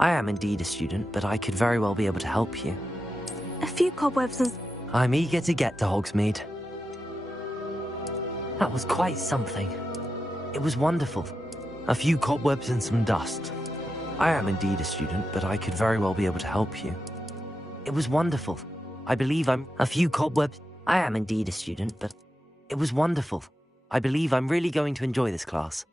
I am indeed a student, but I could very well be able to help you. A few cobwebs and... I'm eager to get to Hogsmeade. That was quite something. It was wonderful. A few cobwebs and some dust. I am indeed a student, but I could very well be able to help you. It was wonderful. I believe I'm... A few cobwebs... I am indeed a student, but... It was wonderful. I believe I'm really going to enjoy this class.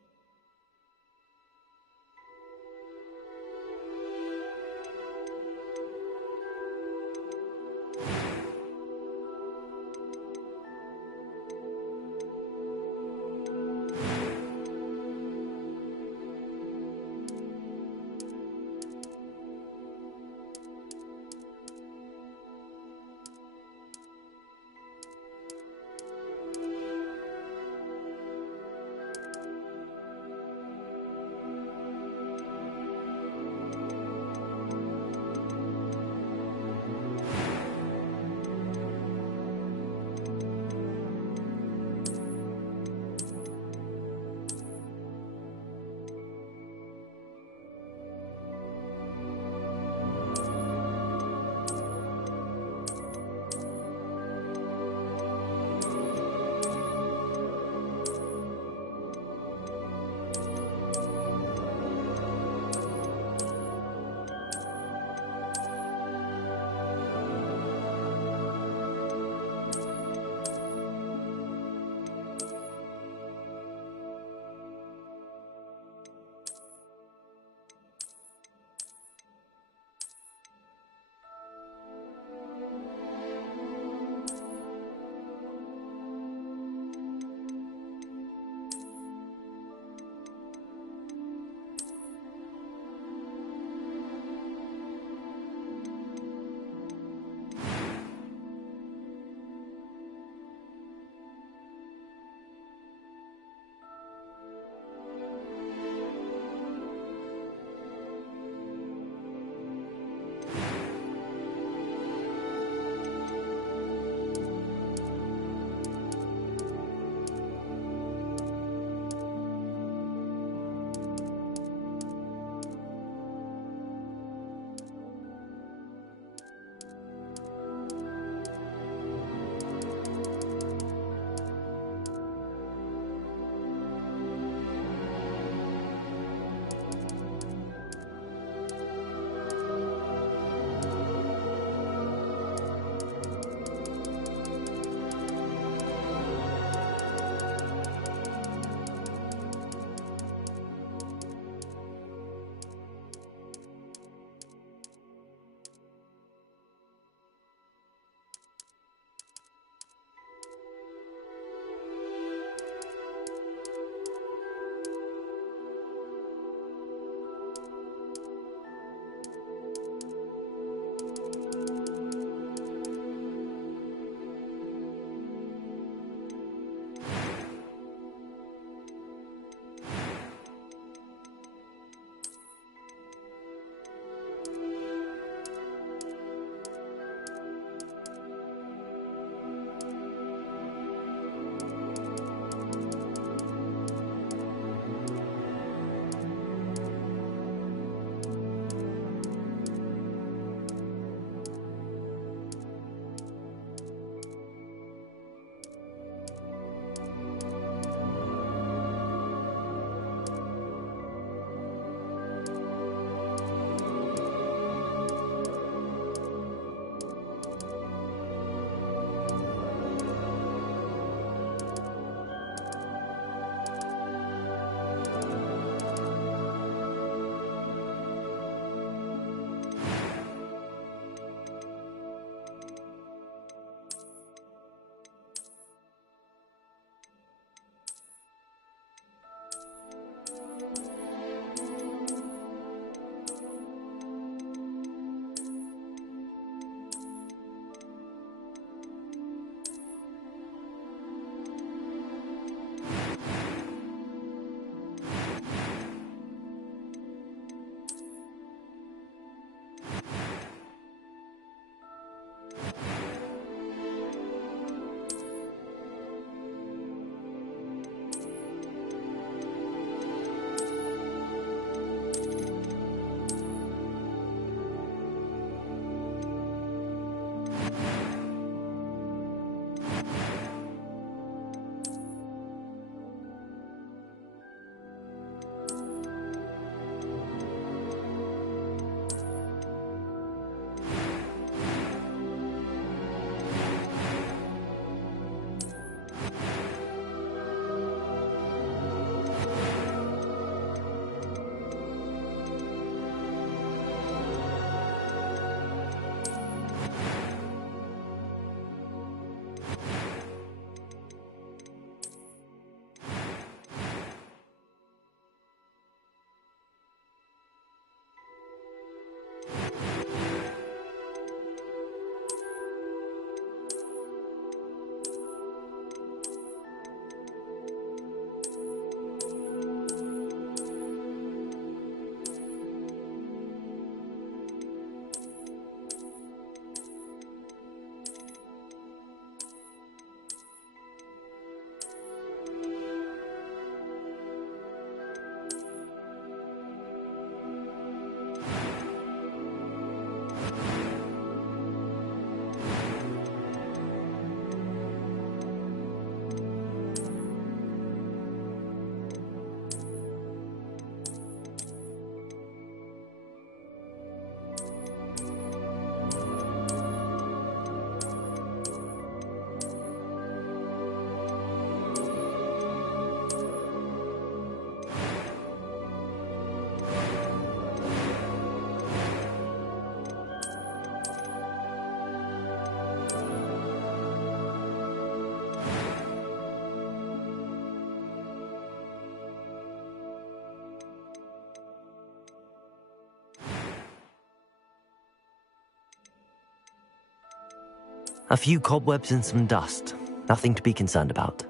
A few cobwebs and some dust. Nothing to be concerned about.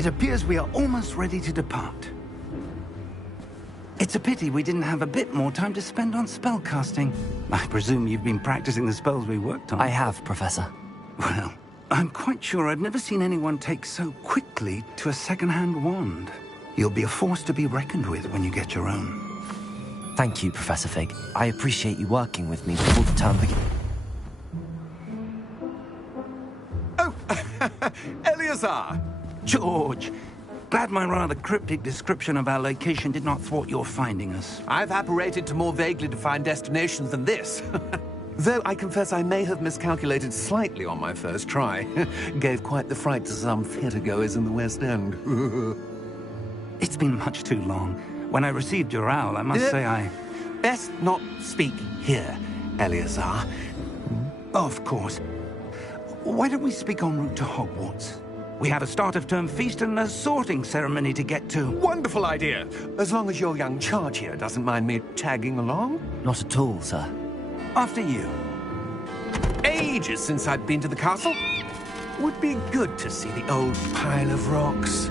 It appears we are almost ready to depart. It's a pity we didn't have a bit more time to spend on spellcasting. I presume you've been practicing the spells we worked on. I have, Professor. Well, I'm quite sure I've never seen anyone take so quickly to a second-hand wand. You'll be a force to be reckoned with when you get your own. Thank you, Professor Fig. I appreciate you working with me before the term begins. Oh, Eleazar! George! Glad my rather cryptic description of our location did not thwart your finding us. I've apparated to more vaguely defined destinations than this. Though I confess I may have miscalculated slightly on my first try. Gave quite the fright to some theatre-goers in the West End. It's been much too long. When I received your owl, I must say I... Best not speak here, Eleazar. Of course. Why don't we speak en route to Hogwarts? We have a start-of-term feast and a sorting ceremony to get to. Wonderful idea! As long as your young charge here doesn't mind me tagging along. Not at all, sir. After you. Ages since I'd been to the castle. Would be good to see the old pile of rocks.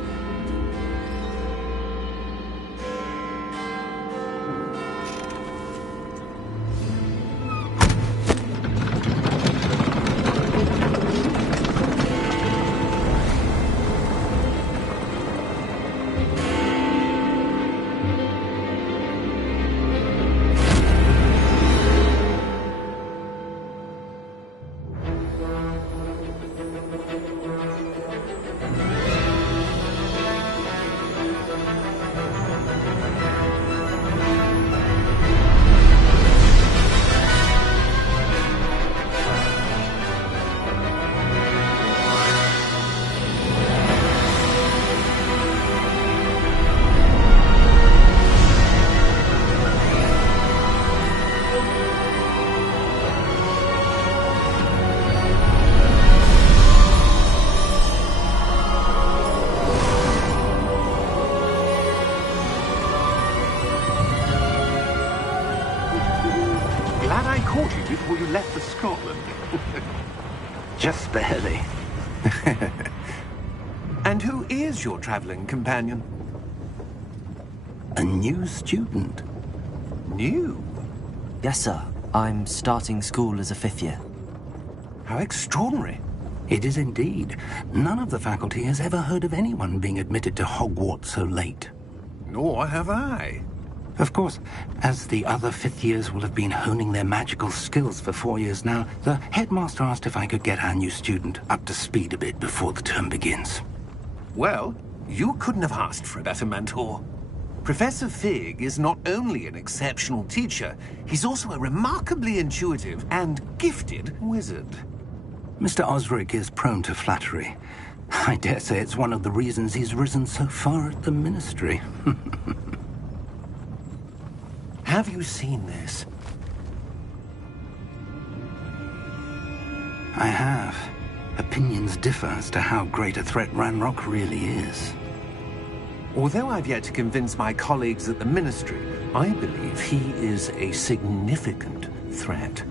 Before you left for Scotland. Just barely. And who is your traveling companion? A new student. New? Yes, sir. I'm starting school as a 5th year. How extraordinary. It is indeed. None of the faculty has ever heard of anyone being admitted to Hogwarts so late. Nor have I. Of course, as the other 5th years will have been honing their magical skills for 4 years now, the headmaster asked if I could get our new student up to speed a bit before the term begins. Well, you couldn't have asked for a better mentor. Professor Fig is not only an exceptional teacher, he's also a remarkably intuitive and gifted wizard. Mr. Osric is prone to flattery. I dare say it's one of the reasons he's risen so far at the Ministry. Have you seen this? I have. Opinions differ as to how great a threat Ranrock really is. Although I've yet to convince my colleagues at the Ministry, I believe he is a significant threat.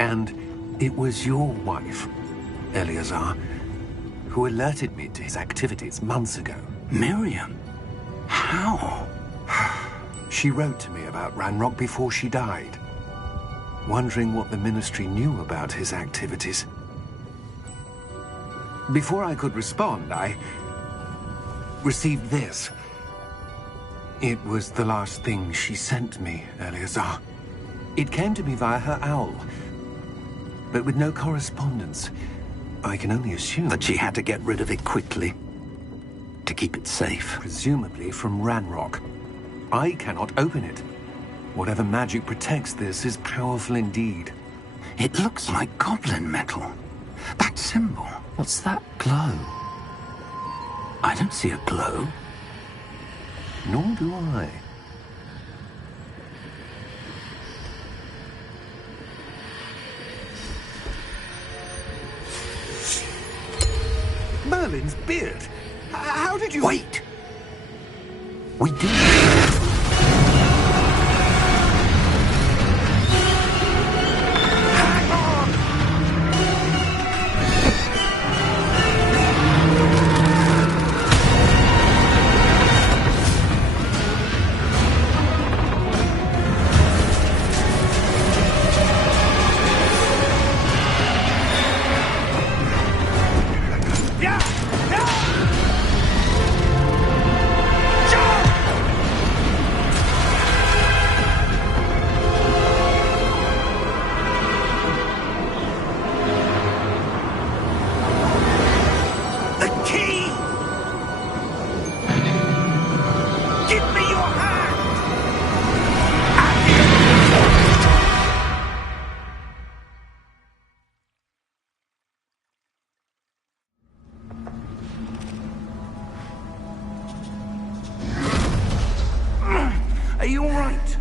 And it was your wife, Eleazar, who alerted me to his activities months ago. Miriam? How? She wrote to me about Ranrock before she died, wondering what the Ministry knew about his activities. Before I could respond, I received this. It was the last thing she sent me, Eleazar. It came to me via her owl, but with no correspondence. I can only assume that she had to get rid of it quickly, to keep it safe. Presumably from Ranrock. I cannot open it. Whatever magic protects this is powerful indeed. It looks like goblin metal. That symbol. What's that glow? I don't see a glow. Nor do I. Merlin's beard. How did you... Wait! We did. you all right?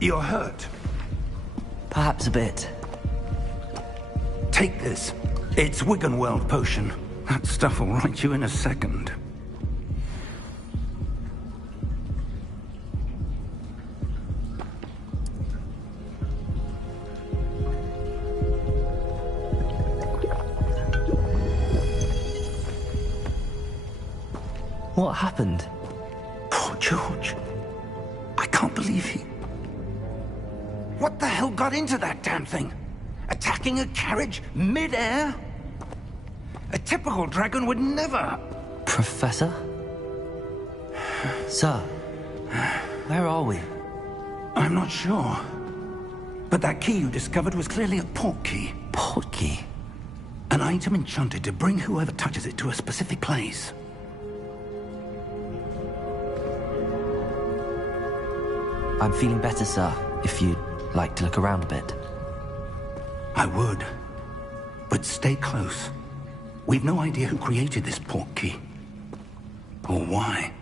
You're hurt. Perhaps a bit. Take this. It's Wiggenweld potion. That stuff will right you in a second. What happened? Poor George. I can't believe he... What the hell got into that damn thing? Attacking a carriage mid-air? A typical dragon would never... Professor? Sir, where are we? I'm not sure. But that key you discovered was clearly a port key. Port key? An item enchanted to bring whoever touches it to a specific place. I'm feeling better, sir, if you'd like to look around a bit. I would. But stay close. We've no idea who created this port key. Or why.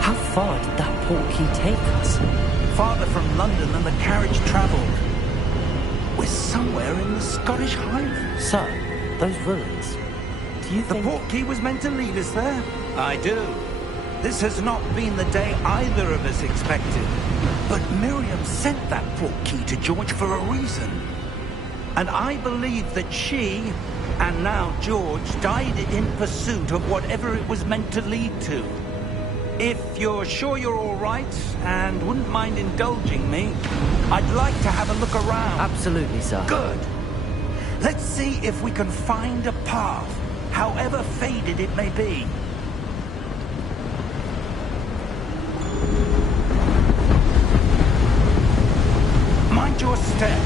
How far did that port key take us? Farther from London than the carriage travelled. We're somewhere in the Scottish Highlands. Sir, those ruins. Do you The think... port key was meant to lead us there? I do. This has not been the day either of us expected. But Miriam sent that port key to George for a reason. And I believe that she, and now George, died in pursuit of whatever it was meant to lead to. If you're sure you're all right, and wouldn't mind indulging me, I'd like to have a look around. Absolutely, sir. Good. Let's see if we can find a path, however faded it may be. Mind your step.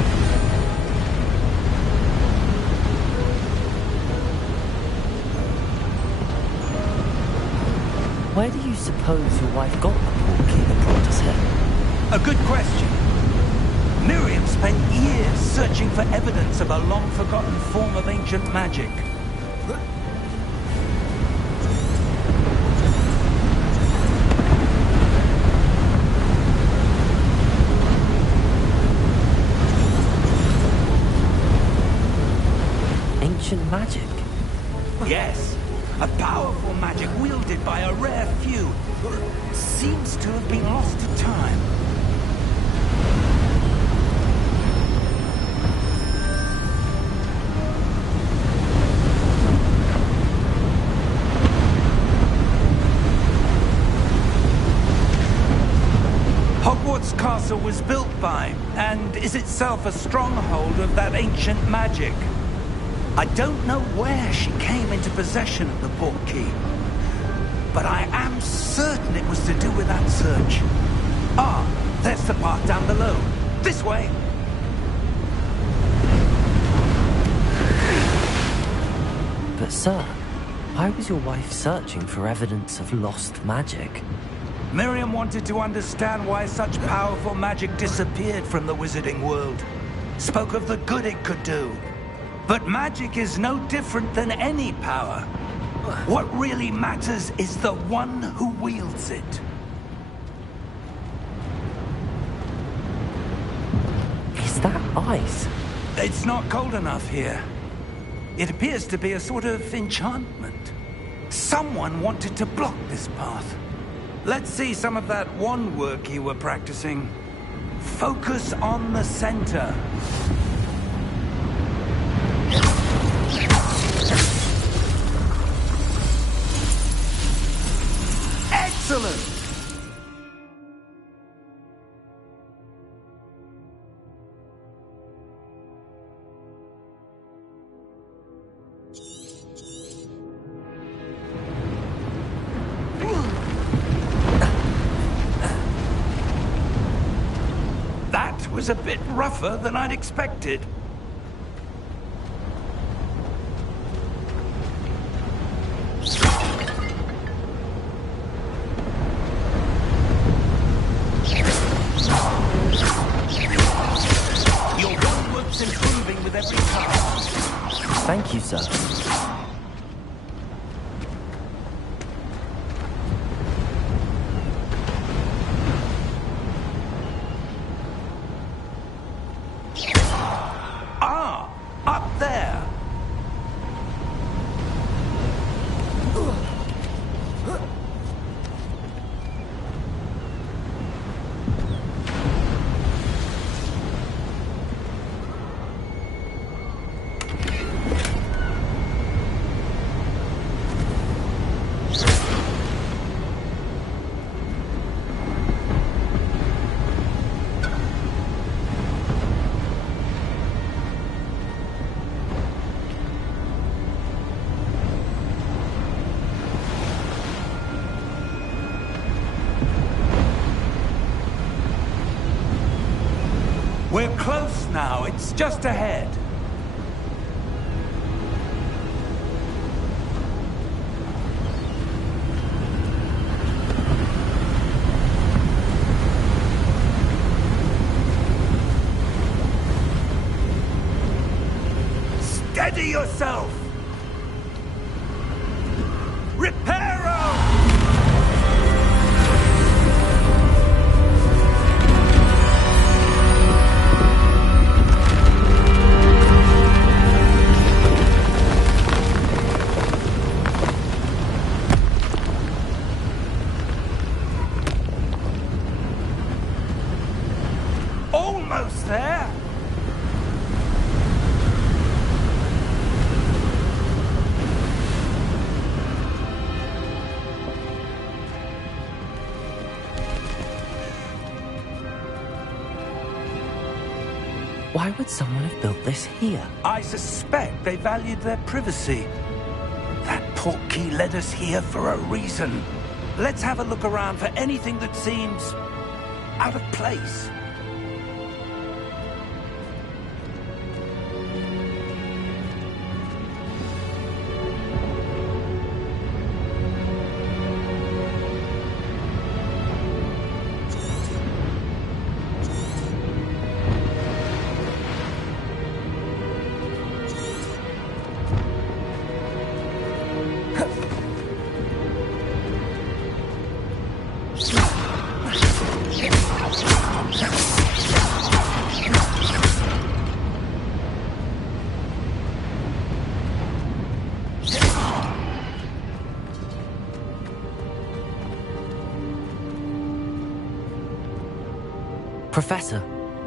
Where do you suppose your wife got the port key that brought us here? A good question. Miriam spent years searching for evidence of a long-forgotten form of ancient magic. Ancient magic? Yes, a powerful magic wielded by a rare few. Seems to have been lost to time. Hogwarts Castle was built by, and is itself a stronghold of that ancient magic. I don't know where she came into possession of the port key, but I am certain it was to do with that search. Ah, there's the path down below. This way. But sir, Why was your wife searching for evidence of lost magic? Miriam wanted to understand why such powerful magic disappeared from the wizarding world. Spoke of the good it could do. But magic is no different than any power. What really matters is the one who wields it. Is that ice? It's not cold enough here. It appears to be a sort of enchantment. Someone wanted to block this path. Let's see some of that wand work you were practicing. Focus on the center. Excellent! That was a bit rougher than I'd expected. Your wand work's improving with every cast. Thank you, sir. Ah, up there. We're close now. It's just ahead. Steady yourself! Reparo! Almost there! Why would someone have built this here? I suspect they valued their privacy. That portkey led us here for a reason. Let's have a look around for anything that seems out of place. Professor,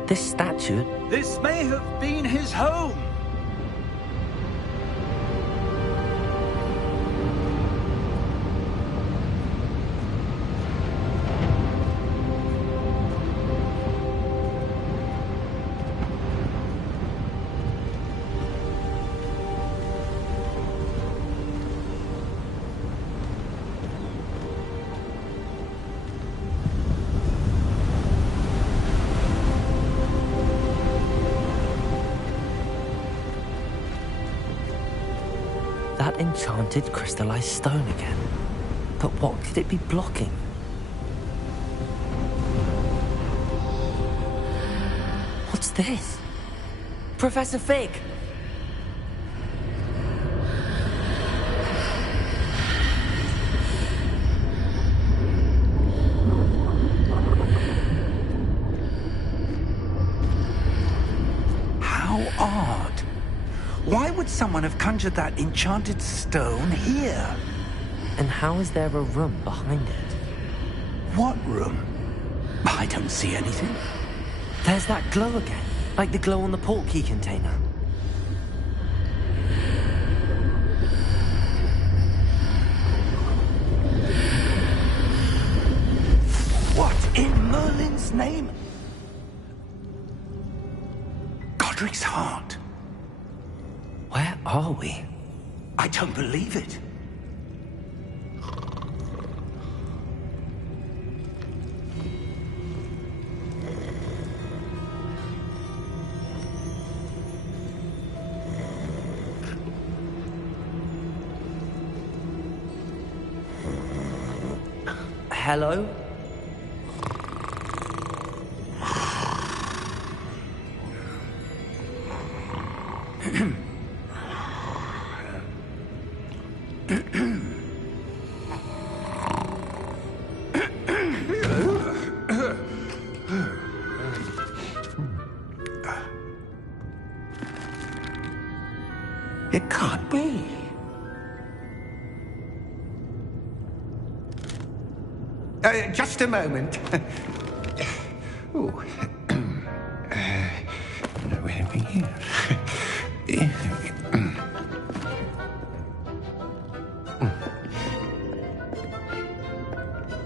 this statue... This may have been his home. enchanted crystallized stone again. But what could it be blocking? What's this? Professor Fig! How odd. Why would someone have conjured that enchanted stone here? And how is there a room behind it? What room? I don't see anything. There's that glow again, like the glow on the portkey container. What in Merlin's name? Godric's heart. Where are we? I don't believe it. Hello? It can't be. Just a moment. Oh. Where are we here?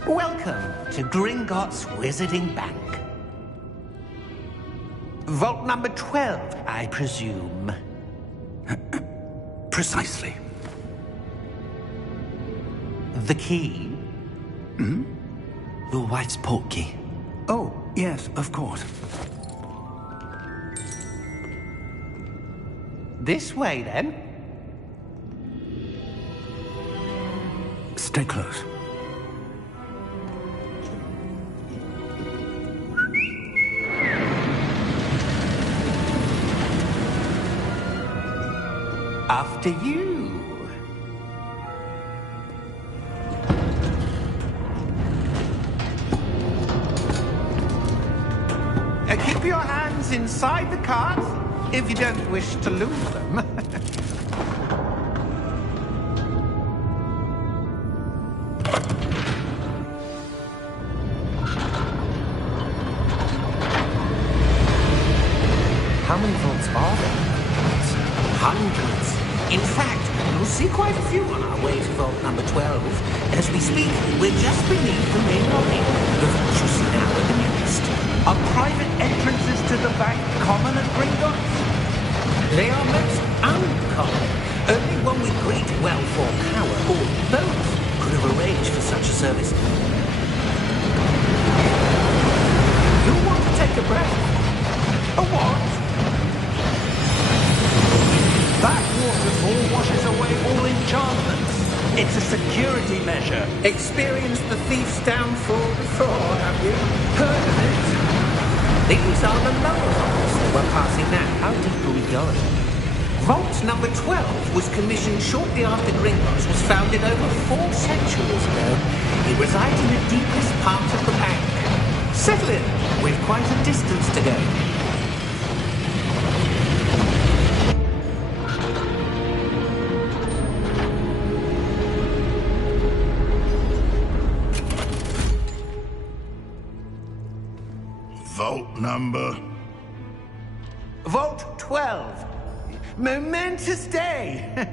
Welcome to Gringotts Wizarding Bank. Vault number 12, I presume. Precisely. The key? Your wife's portkey. Oh, yes, of course. This way, then. Stay close. After you. Keep your hands inside the cards if you don't wish to lose them. How many vaults are there? Hundreds. In fact, you'll see quite a few on our way to vault number 12. As we speak, we're just beneath the main lobby. The vaults you see now are the nearest. Are private entrances to the bank common at Gringotts? They are most uncommon. Only one with great wealth or power, or both, could have arranged for such a service. You'll want to take a breath. A what? That waterfall washes away all enchantments. It's a security measure. Experienced the thief's downfall before, have you? Heard of it? These are the lower vaults that we're passing now. How deep are we going? Vault number 12 was commissioned shortly after Gringotts was founded over 4 centuries ago. It resides in the deepest part of the bank. Settle in. We've quite a distance to go. Vault number? Vault 12. Momentous day.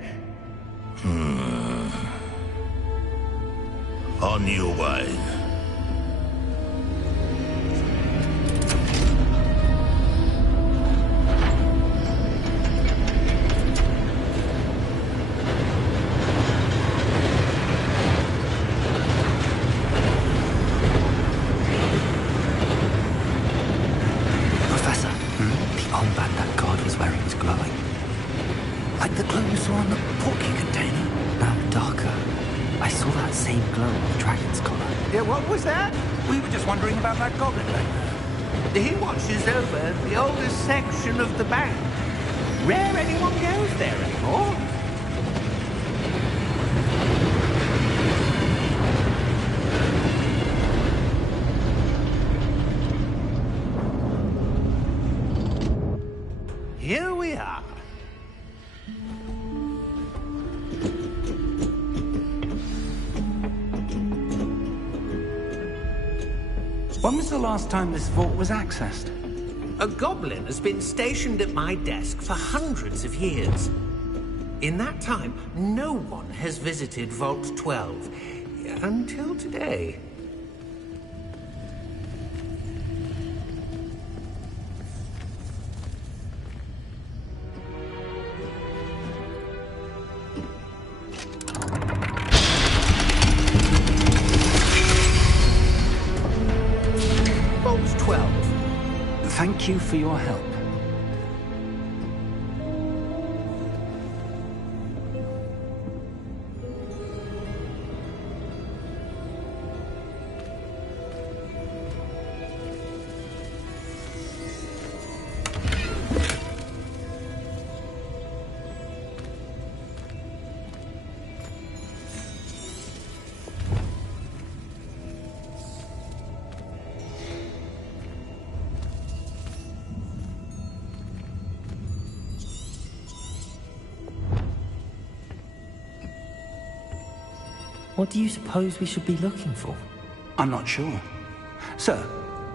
On your way. Professor, the armband that guard was wearing was glowing. Like the glow you saw on the portkey container. dragon's collar. Yeah, what was that? We were just wondering about that goblin back there. He watches over the oldest section of the bank. Rare anyone goes there anymore. Here we are. When was the last time this vault was accessed? A goblin has been stationed at my desk for hundreds of years. In that time, no one has visited Vault 12. Until today. Vault 12. Thank you for your help. What do you suppose we should be looking for? I'm not sure. Sir,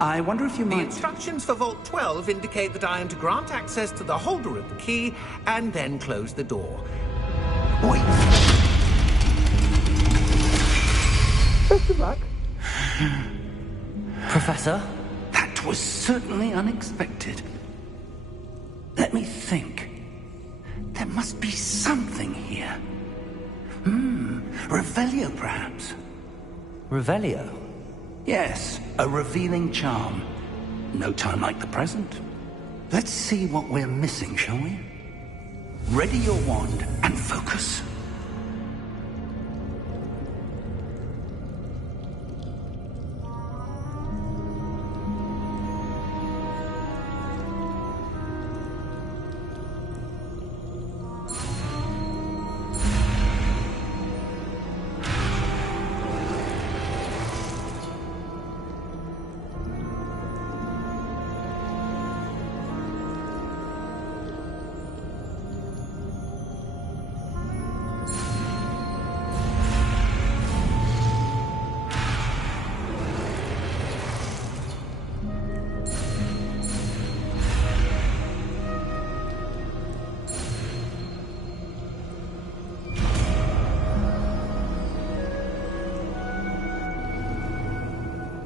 I wonder if you The might... instructions for Vault 12 indicate that I am to grant access to the holder of the key and then close the door. Wait. Best of luck. Professor? That was certainly unexpected. Let me think. There must be something here. Revelio, perhaps? Revelio? Yes, a revealing charm. No time like the present. Let's see what we're missing, shall we? Ready your wand and focus.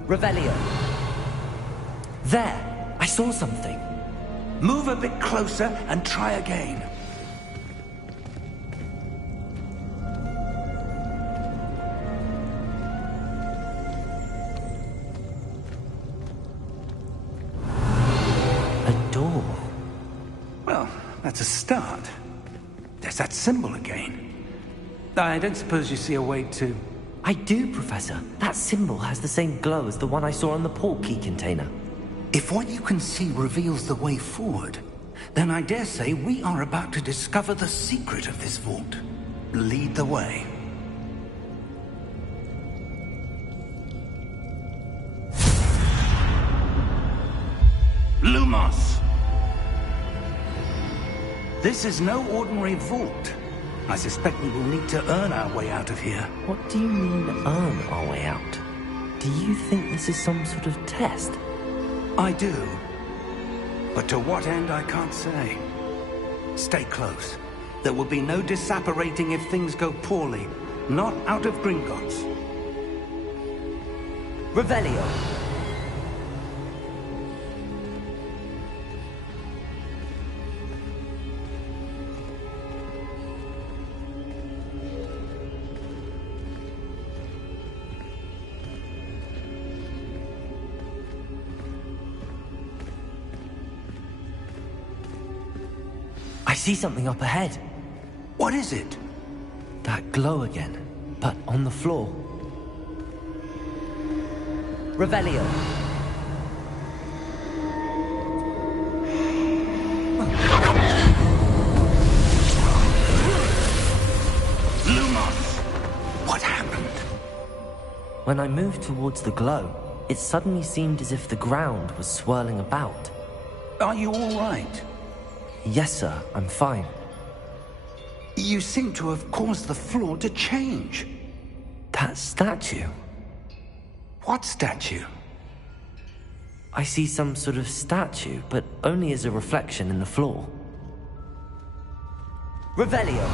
Revelio. There! I saw something. Move a bit closer and try again. A door. Well, that's a start. There's that symbol again. I don't suppose you see a way to... I do, Professor. That symbol has the same glow as the one I saw on the port key container. If what you can see reveals the way forward, then I dare say we are about to discover the secret of this vault. Lead the way. Lumos! This is no ordinary vault. I suspect we will need to earn our way out of here. What do you mean, earn our way out? Do you think this is some sort of test? I do. But to what end, I can't say. Stay close. There will be no disapparating if things go poorly. Not out of Gringotts. Revelio. I see something up ahead. What is it? That glow again, but on the floor. Revelio. Lumos! What happened? When I moved towards the glow, it suddenly seemed as if the ground was swirling about. Are you all right? Yes, sir, I'm fine. You seem to have caused the floor to change. That statue? What statue? I see some sort of statue, but only as a reflection in the floor. Revelio!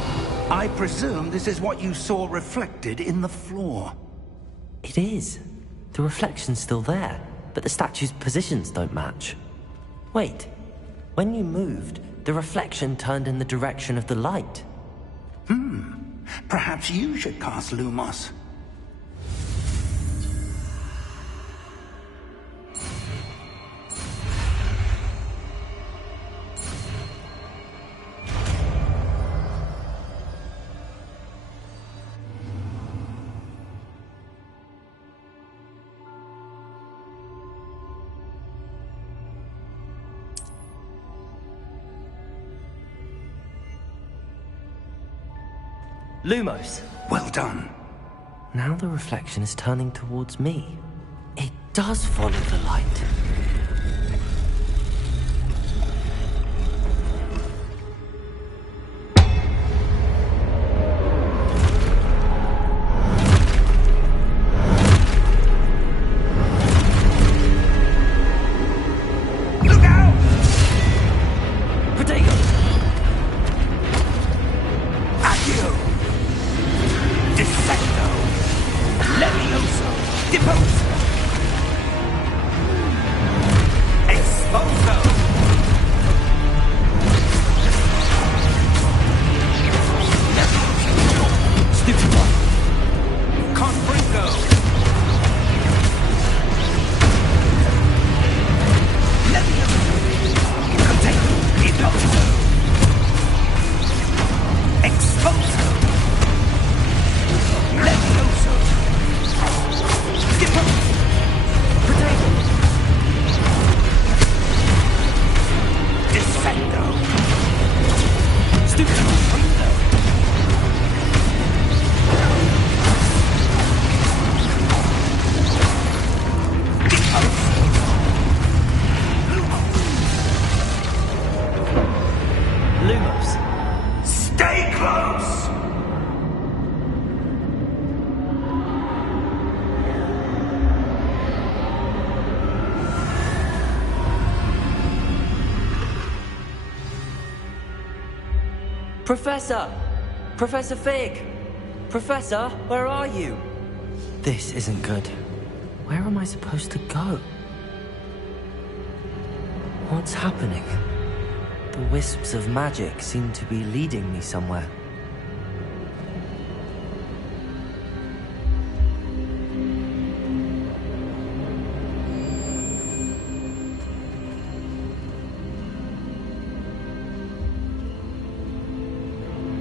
I presume this is what you saw reflected in the floor. It is. The reflection's still there, but the statue's positions don't match. Wait, when you moved, the reflection turned in the direction of the light. Perhaps you should cast Lumos. Lumos! Well done. Now the reflection is turning towards me. It does follow the light. Look out! Protego! Accio! Dissecto! Levioso! Deposo! Exposo! Stupid one! Confringo! Levioso! Protego! Deposo! Exposo! Levioso! Deposo! Protego! Dissecto! Stupid one! Lumos! Stay close! Professor! Professor Fig! Professor, where are you? This isn't good. Where am I supposed to go? What's happening? The wisps of magic seem to be leading me somewhere.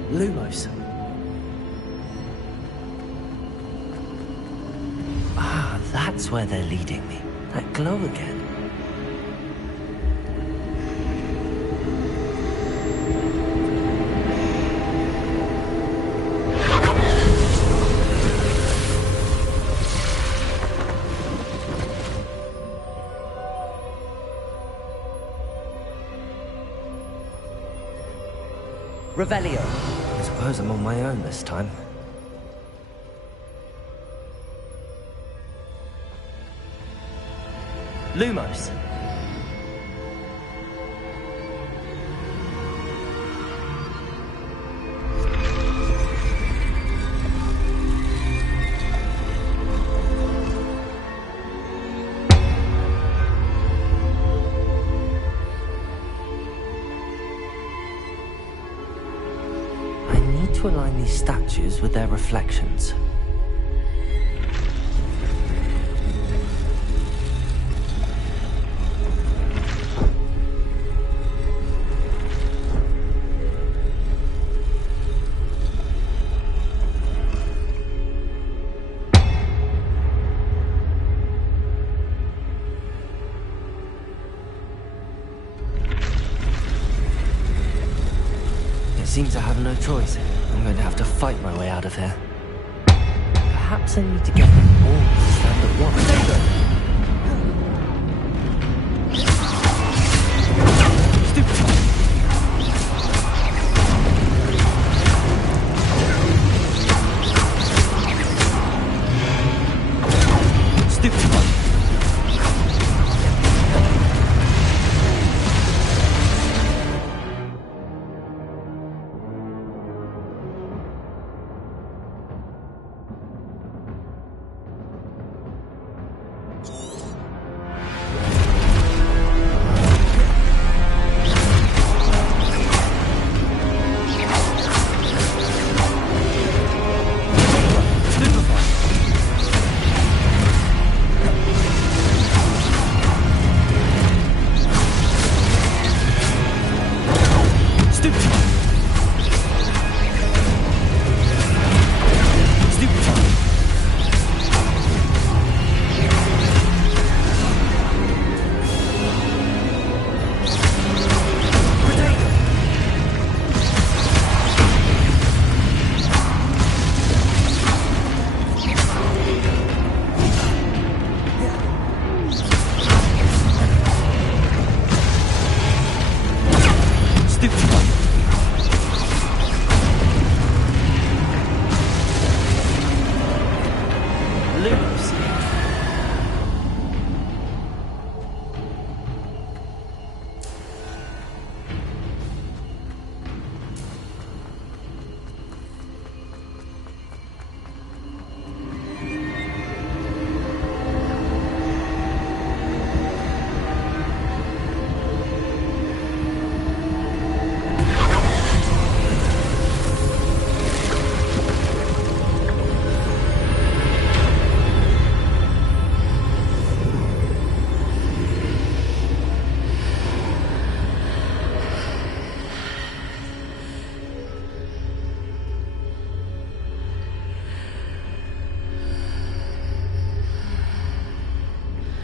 Lumos. Ah, that's where they're leading me. That glow again. Revelio. I suppose I'm on my own this time. Lumos. To align these statues with their reflections. seem to have no choice. I'm going to have to fight my way out of here. Perhaps I need to get them all to stand at once. Stupid.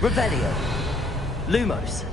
Revelio. Lumos.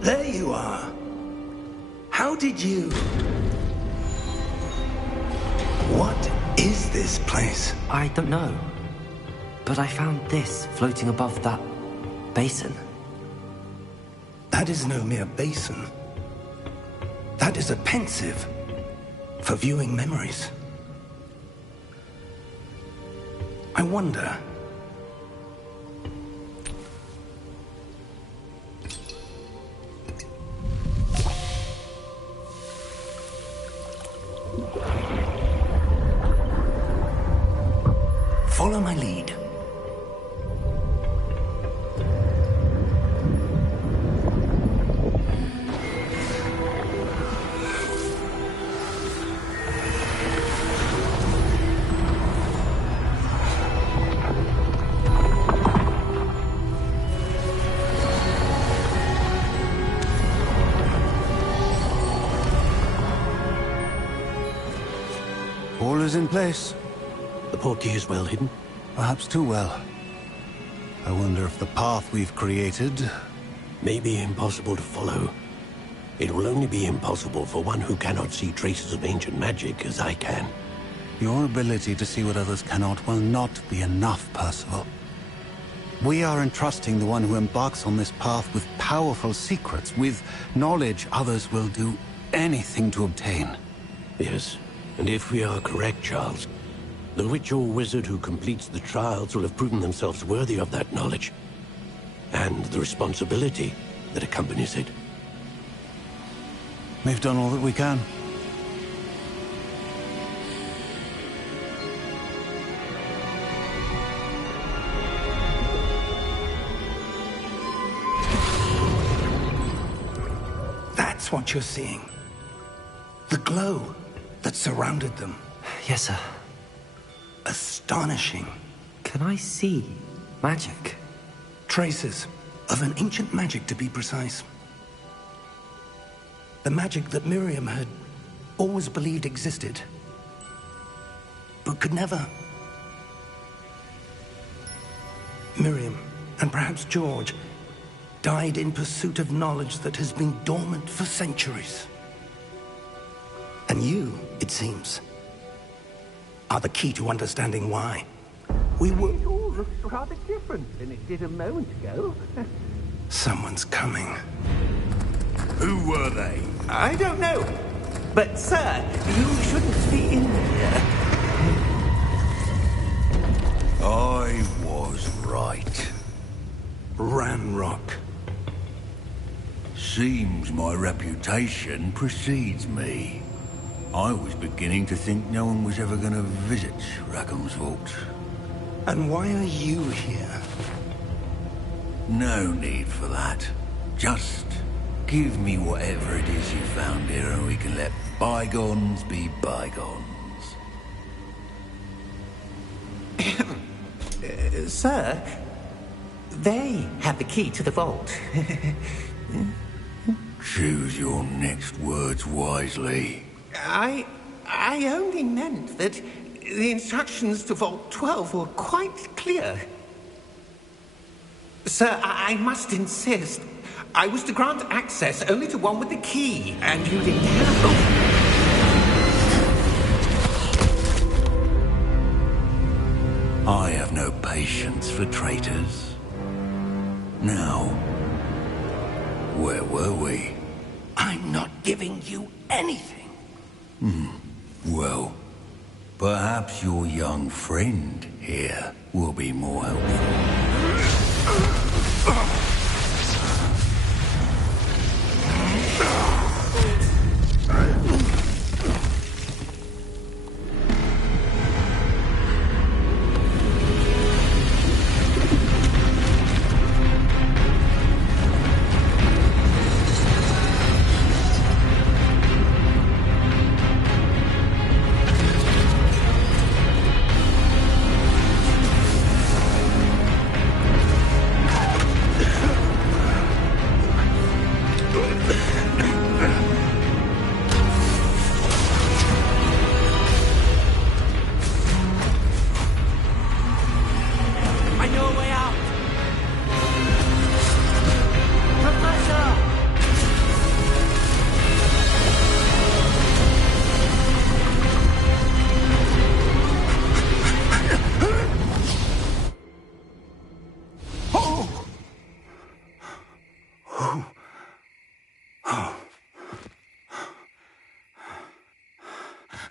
There you are. How did you... What is this place? I don't know. But I found this floating above that basin. That is no mere basin. That is a pensive for viewing memories. I wonder... Follow my lead. All is in place. The portkey is well hidden. Perhaps too well. I wonder if the path we've created... May be impossible to follow. It will only be impossible for one who cannot see traces of ancient magic as I can. Your ability to see what others cannot will not be enough, Percival. We are entrusting the one who embarks on this path with powerful secrets, with knowledge others will do anything to obtain. Yes, and if we are correct, Charles, the witch or wizard who completes the trials will have proven themselves worthy of that knowledge, and the responsibility that accompanies it. We've done all that we can. That's what you're seeing. The glow that surrounded them. Yes, sir. Astonishing. Can I see magic? Traces of an ancient magic, to be precise. The magic that Miriam had always believed existed, but could never. Miriam, and perhaps George, died in pursuit of knowledge that has been dormant for centuries. And you, it seems, are the key to understanding why. It all looks rather different than it did a moment ago. Someone's coming. Who were they? I don't know. But, sir, you shouldn't be in here. I was right. Ranrock. Seems my reputation precedes me. I was beginning to think no one was ever going to visit Rackham's vault. And why are you here? No need for that. Just give me whatever it is you found here and we can let bygones be bygones. Sir, they have the key to the vault. Choose your next words wisely. I only meant that the instructions to Vault 12 were quite clear. Sir, I must insist. I was to grant access only to one with the key, and you didn't have. I have no patience for traitors. Now, where were we? I'm not giving you anything. Well, perhaps your young friend here will be more helpful.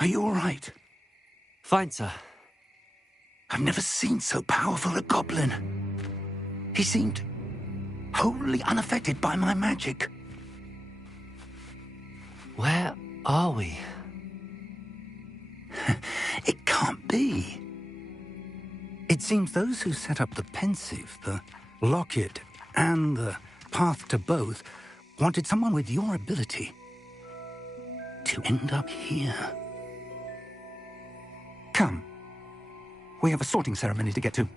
Are you all right? Fine, sir. I've never seen so powerful a goblin. He seemed wholly unaffected by my magic. Where are we? It can't be. It seems those who set up the pensive, the locket, and the path to both wanted someone with your ability to end up here. Come. We have a sorting ceremony to get to.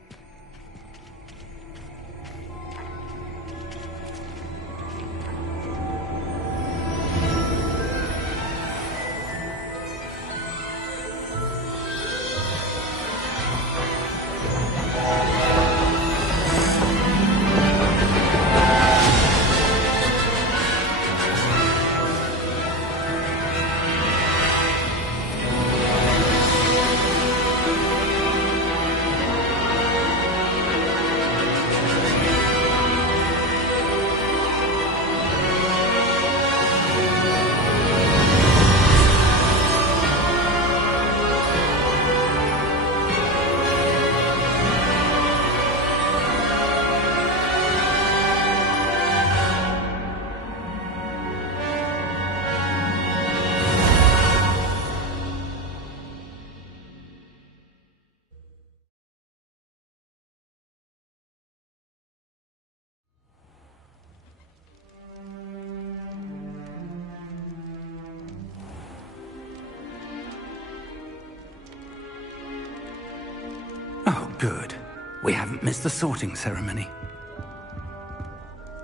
Good. We haven't missed the sorting ceremony.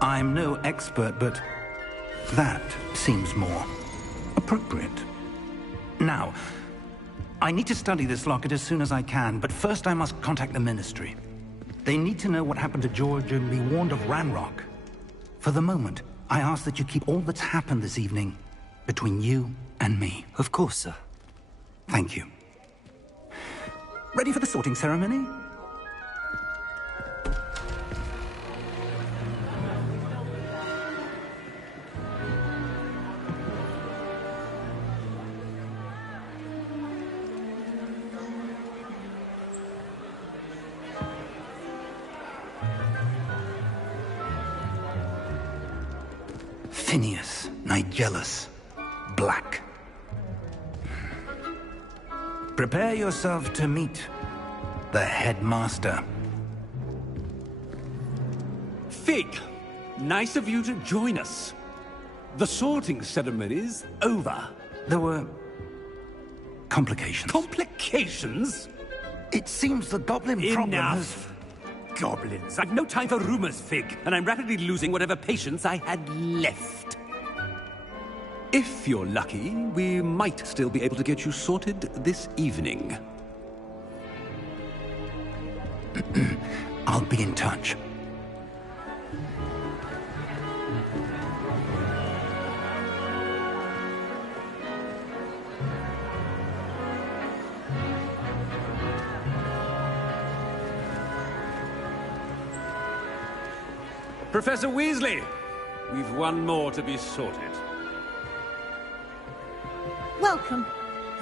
I'm no expert, but that seems more appropriate. Now, I need to study this locket as soon as I can, but first I must contact the Ministry. They need to know what happened to George and be warned of Ranrock. For the moment, I ask that you keep all that's happened this evening between you and me. Of course, sir. Thank you. Ready for the sorting ceremony? Phineas, Nigellus, Black. Prepare yourself to meet the headmaster. Fig, nice of you to join us. The sorting ceremony's over. There were complications. Complications? It seems the goblin problem has... Enough! Goblins. I've no time for rumors, Fig, and I'm rapidly losing whatever patience I had left. If you're lucky, we might still be able to get you sorted this evening. I'll be in touch. Professor Weasley, we've one more to be sorted. Welcome.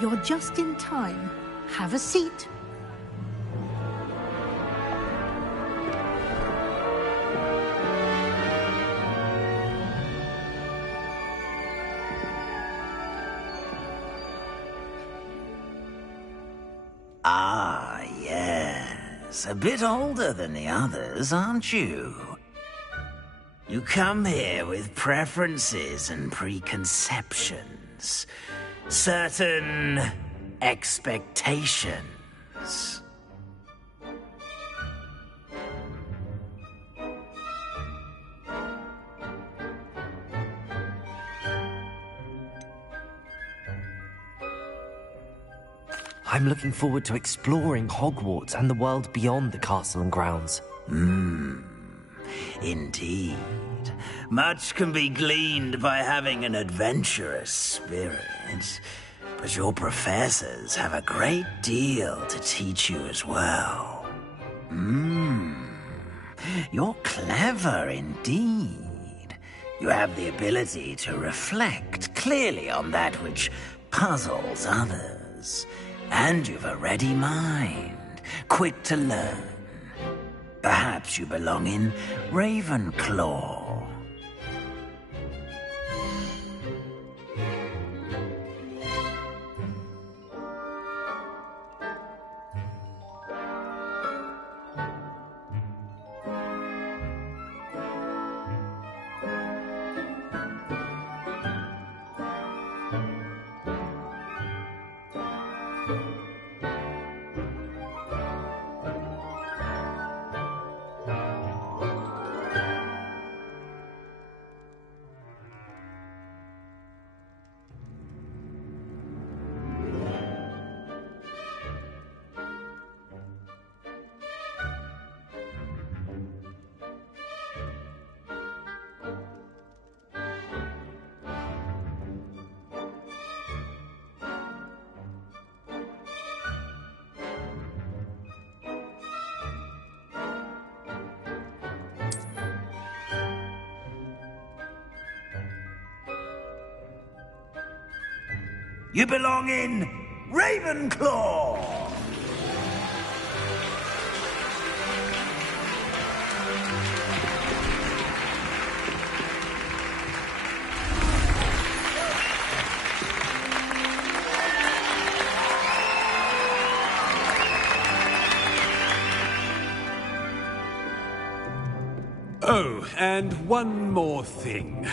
You're just in time. Have a seat. Ah, yes. A bit older than the others, aren't you? You come here with preferences and preconceptions. Certain expectations. I'm looking forward to exploring Hogwarts and the world beyond the castle and grounds. Indeed. Much can be gleaned by having an adventurous spirit, but your professors have a great deal to teach you as well. You're clever indeed. You have the ability to reflect clearly on that which puzzles others. And you've a ready mind, quick to learn. Perhaps you belong in Ravenclaw. You belong in Ravenclaw! Oh, and one more thing.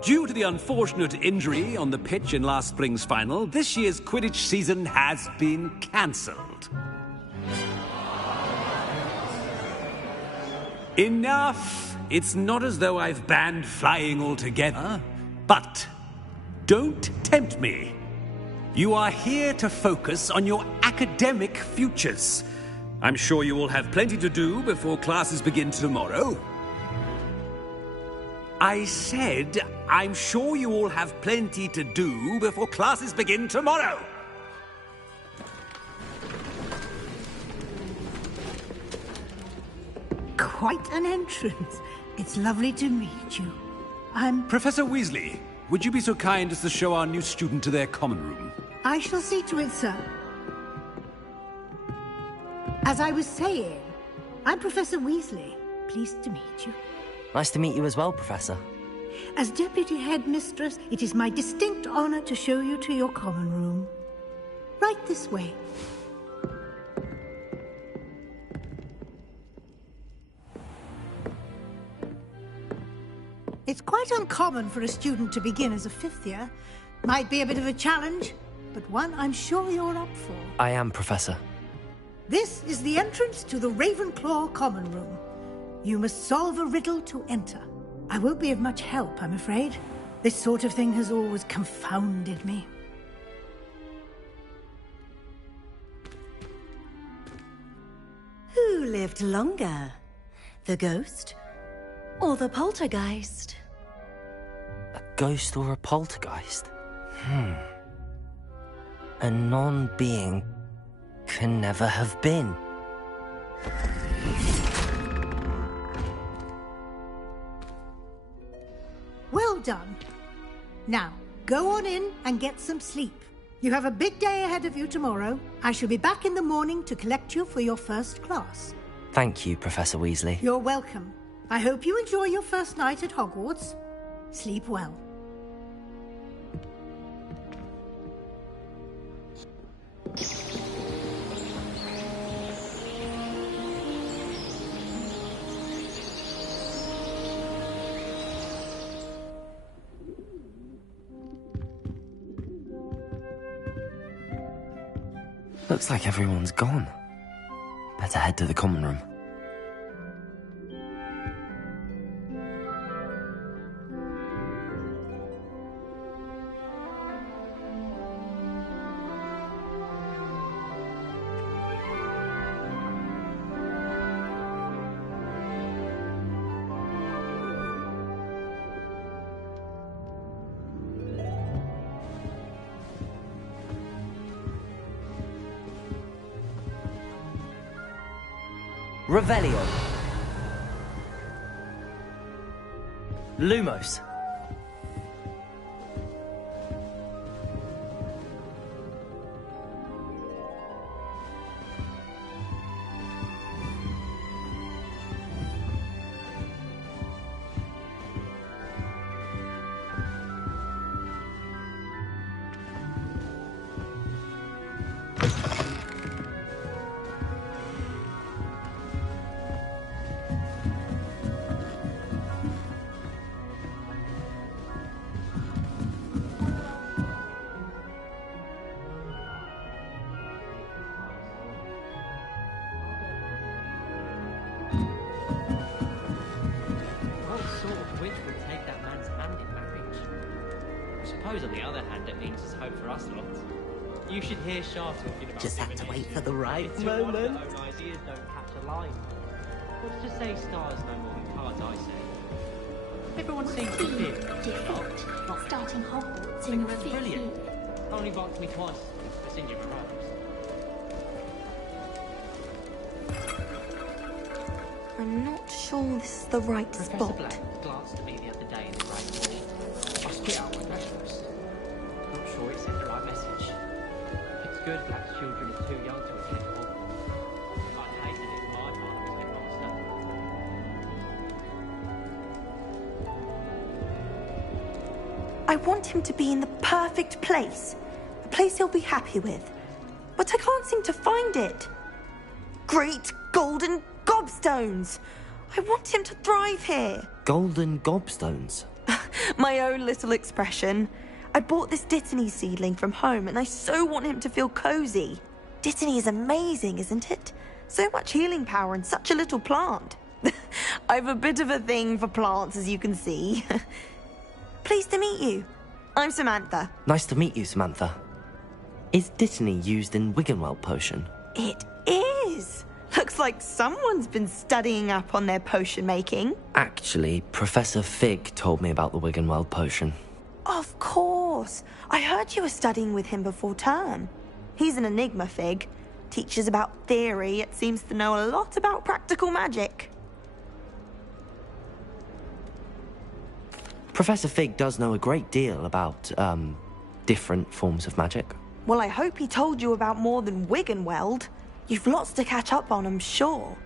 Due to the unfortunate injury on the pitch in last spring's final, this year's Quidditch season has been cancelled. Enough! It's not as though I've banned flying altogether. But don't tempt me. You are here to focus on your academic futures. I'm sure you will have plenty to do before classes begin tomorrow. I said, I'm sure you all have plenty to do before classes begin tomorrow. Quite an entrance. It's lovely to meet you. I'm... Professor Weasley, would you be so kind as to show our new student to their common room? I shall see to it, sir. As I was saying, I'm Professor Weasley. Pleased to meet you. Nice to meet you as well, Professor. As Deputy Headmistress, it is my distinct honor to show you to your common room. Right this way. It's quite uncommon for a student to begin as a fifth year. Might be a bit of a challenge, but one I'm sure you're up for. I am, Professor. This is the entrance to the Ravenclaw common room. You must solve a riddle to enter. I won't be of much help, I'm afraid. This sort of thing has always confounded me. Who lived longer? The ghost or the poltergeist? A ghost or a poltergeist? A non-being can never have been. Well done. Now, go on in and get some sleep. You have a big day ahead of you tomorrow. I shall be back in the morning to collect you for your first class. Thank you, Professor Weasley. You're welcome. I hope you enjoy your first night at Hogwarts. Sleep well. Looks like everyone's gone. Better head to the common room. Revelio. Lumos. On the other hand, it means there's hope for us lot. You should hear Shah talking about just have to wait for the right moment. moment. Own ideas don't catch a line. What's to say stars no more than cards, I say. Everyone seems to be defeat. Starting Hogwarts in your fifth year. Brilliant. Only marked me twice. It's in your robes. I'm not sure this is the right Professor spot. Black glanced at me the other day in the rain. I spit out my vegetables. Not sure it sent the right message. It's good Black's children are too young to attend Hogwarts. I'd hate it if my father was headmaster. I want him to be in the perfect place. A place he'll be happy with. But I can't seem to find it. Great golden gobstones! I want him to thrive here. Golden gobstones? My own little expression. I bought this Dittany seedling from home and I so want him to feel cozy. Dittany is amazing, isn't it? So much healing power in such a little plant. I've a bit of a thing for plants, as you can see. Pleased to meet you. I'm Samantha. Nice to meet you, Samantha. Is Dittany used in Wiggenweld potion? It is. Looks like someone's been studying up on their potion making. Actually, Professor Fig told me about the Wiggenweld potion. Of course. I heard you were studying with him before term. He's an enigma, Fig. Teaches about theory, yet seems to know a lot about practical magic. Professor Fig does know a great deal about, different forms of magic. Well, I hope he told you about more than Wiggenweld. You've lots to catch up on, I'm sure.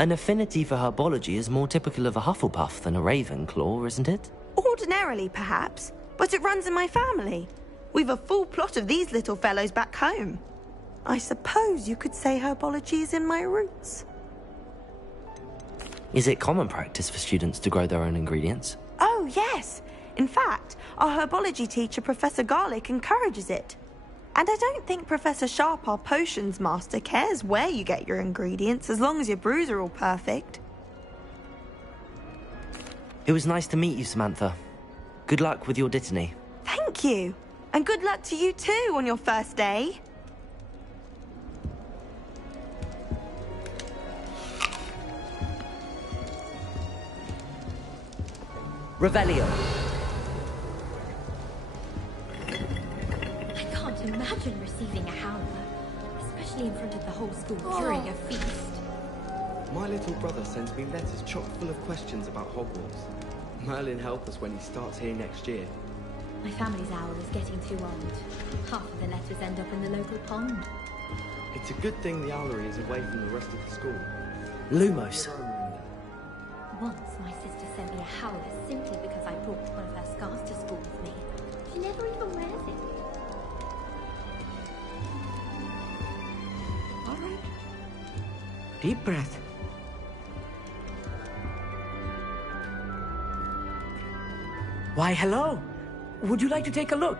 An affinity for herbology is more typical of a Hufflepuff than a Ravenclaw, isn't it? Ordinarily, perhaps, but it runs in my family. We've a full plot of these little fellows back home. I suppose you could say herbology is in my roots. Is it common practice for students to grow their own ingredients? Oh, yes. In fact, our herbology teacher, Professor Garlick, encourages it. And I don't think Professor Sharp, our potions master, cares where you get your ingredients, as long as your brews are all perfect. It was nice to meet you, Samantha. Good luck with your Dittany. Thank you. And good luck to you too on your first day. Revelio. I can't imagine receiving a howler, especially in front of the whole school during a feast. My little brother sends me letters chock full of questions about Hogwarts. Merlin help us when he starts here next year. My family's owl is getting too old. Half of the letters end up in the local pond. It's a good thing the owlery is away from the rest of the school. Lumos. Once my sister sent me a howler simply because I brought one of her scarves to school with me. She never even wears it. All right. Deep breath. Why, hello. Would you like to take a look?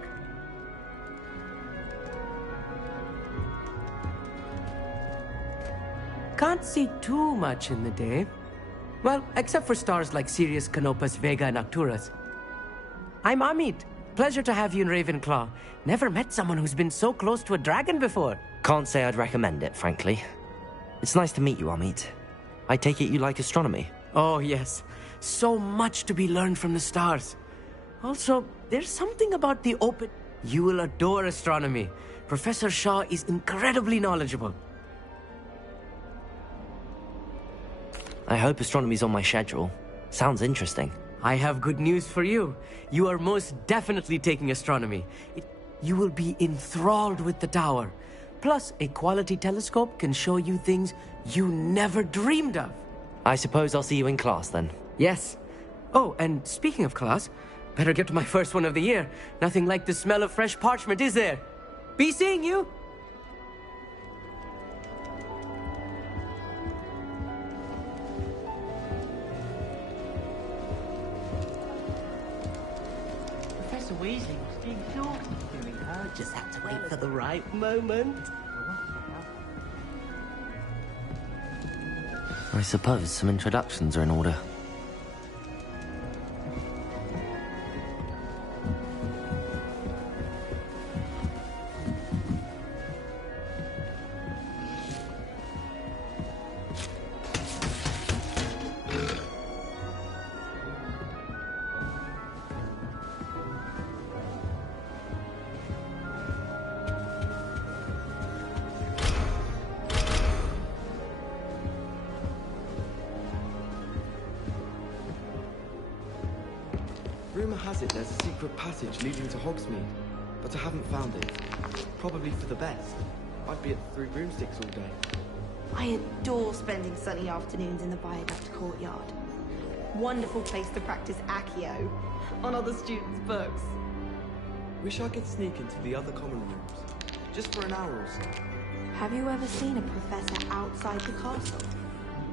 Can't see too much in the day. Well, except for stars like Sirius, Canopus, Vega, and Arcturus. I'm Amit. Pleasure to have you in Ravenclaw. Never met someone who's been so close to a dragon before. Can't say I'd recommend it, frankly. It's nice to meet you, Amit. I take it you like astronomy? Oh, yes. So much to be learned from the stars. Also, there's something about the open... You will adore astronomy. Professor Shaw is incredibly knowledgeable. I hope astronomy's on my schedule. Sounds interesting. I have good news for you. You are most definitely taking astronomy. You will be enthralled with the tower. Plus, a quality telescope can show you things you never dreamed of. I suppose I'll see you in class then. Yes. Oh, and speaking of class, better get to my first one of the year. Nothing like the smell of fresh parchment, is there? Be seeing you! Professor Weasley must be exhausted doing her. Just had to wait for the right moment. I suppose some introductions are in order. Rumour has it there's a secret passage leading to Hogsmeade, but I haven't found it. Probably for the best. I'd be at the Three Broomsticks all day. I adore spending sunny afternoons in the Viaduct courtyard. Wonderful place to practice Accio on other students' books. Wish I could sneak into the other common rooms, just for an hour or so. Have you ever seen a professor outside the castle?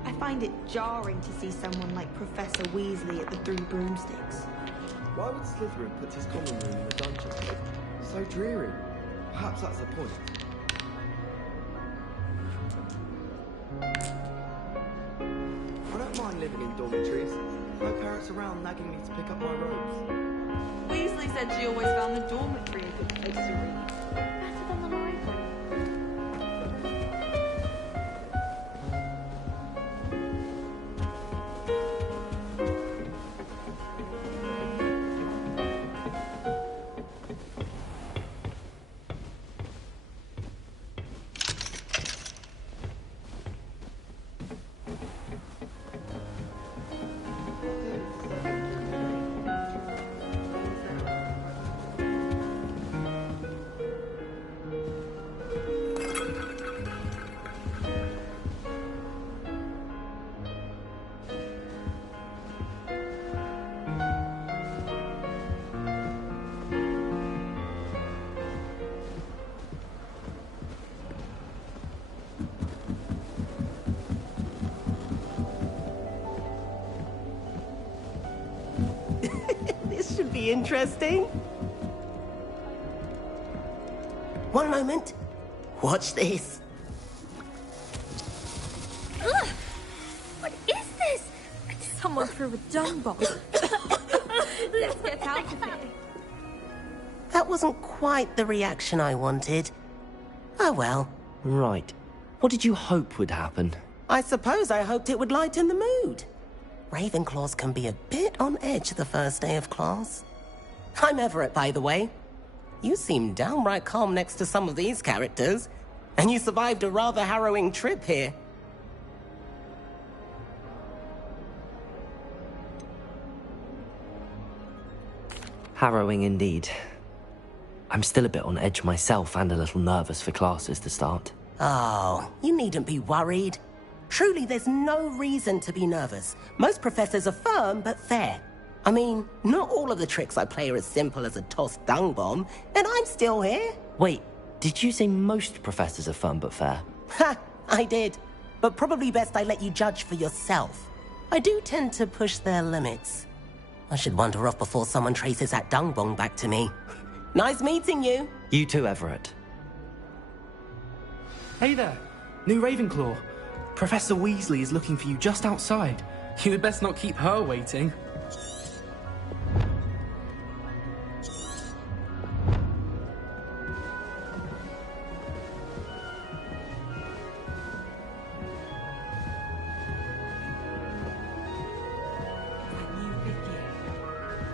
I find it jarring to see someone like Professor Weasley at the Three Broomsticks. Why would Slytherin put his common room in a dungeon? So dreary. Perhaps that's the point. I don't mind living in dormitories. No parents around nagging me to pick up my robes. Weasley said she always found the dormitory a good place to read. Better than the library. This should be interesting. One moment. Watch this. Ugh! What is this? Someone threw a dung bomb. Let's get out of here. That wasn't quite the reaction I wanted. Oh well. Right. What did you hope would happen? I suppose I hoped it would lighten the mood. Ravenclaws can be a bit on edge the first day of class. I'm Everett, by the way. You seem downright calm next to some of these characters, and you survived a rather harrowing trip here. Harrowing indeed. I'm still a bit on edge myself and a little nervous for classes to start. Oh, you needn't be worried. Truly, there's no reason to be nervous. Most professors are firm but fair. I mean, not all of the tricks I play are as simple as a tossed dung bomb, and I'm still here. Wait, did you say most professors are firm but fair? Ha, I did. But probably best I let you judge for yourself. I do tend to push their limits. I should wander off before someone traces that dung bomb back to me. Nice meeting you. You too, Everett. Hey there, new Ravenclaw. Professor Weasley is looking for you just outside. You had best not keep her waiting.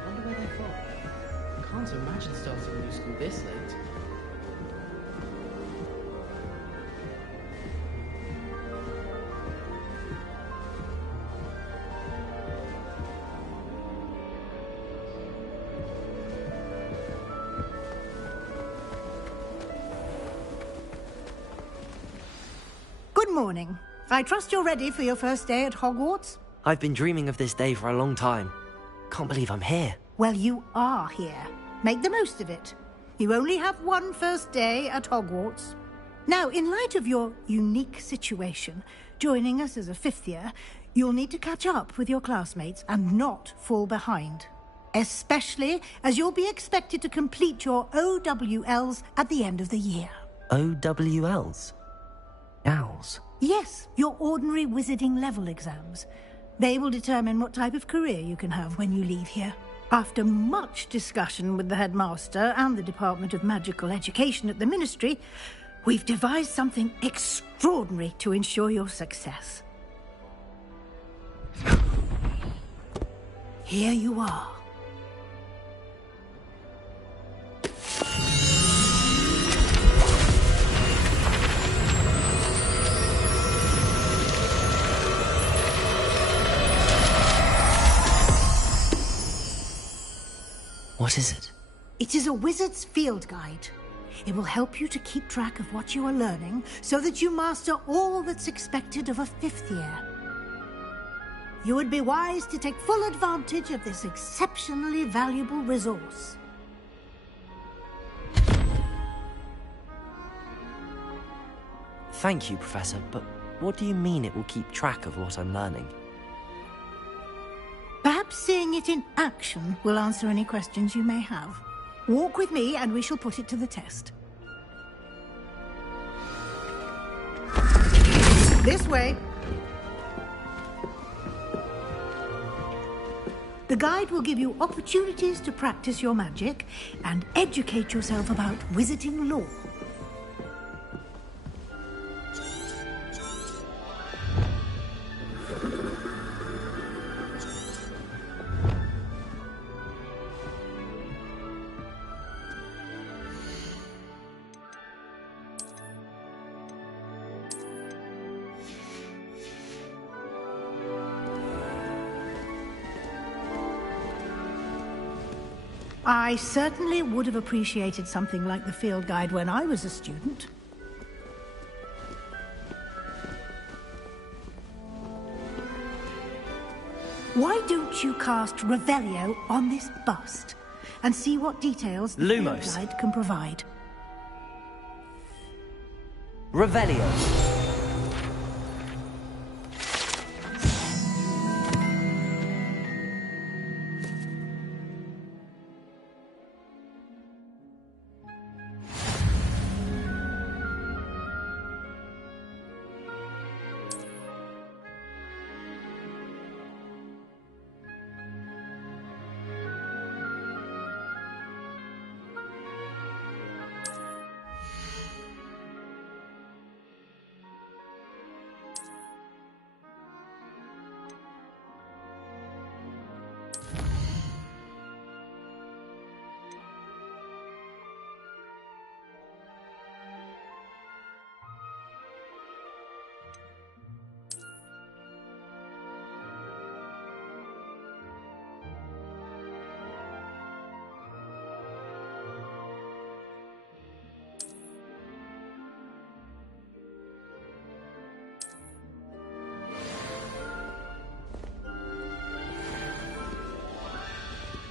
Wonder where they're from. Can't imagine starting a new school this late. Good morning. I trust you're ready for your first day at Hogwarts? I've been dreaming of this day for a long time. Can't believe I'm here. Well, you are here. Make the most of it. You only have one first day at Hogwarts. Now, in light of your unique situation, joining us as a fifth year, you'll need to catch up with your classmates and not fall behind. Especially as you'll be expected to complete your OWLs at the end of the year. OWLs? Owls? Yes, your ordinary wizarding level exams. They will determine what type of career you can have when you leave here. After much discussion with the headmaster and the Department of Magical Education at the Ministry, we've devised something extraordinary to ensure your success. Here you are. What is it? It is a wizard's field guide. It will help you to keep track of what you are learning so that you master all that's expected of a 5th year. You would be wise to take full advantage of this exceptionally valuable resource. Thank you, Professor, but what do you mean it will keep track of what I'm learning? Perhaps seeing it in action will answer any questions you may have. Walk with me and we shall put it to the test. This way. The guide will give you opportunities to practice your magic and educate yourself about wizarding lore. I certainly would have appreciated something like the field guide when I was a student. Why don't you cast Revelio on this bust and see what details the field Lumos. guide can provide? Revelio.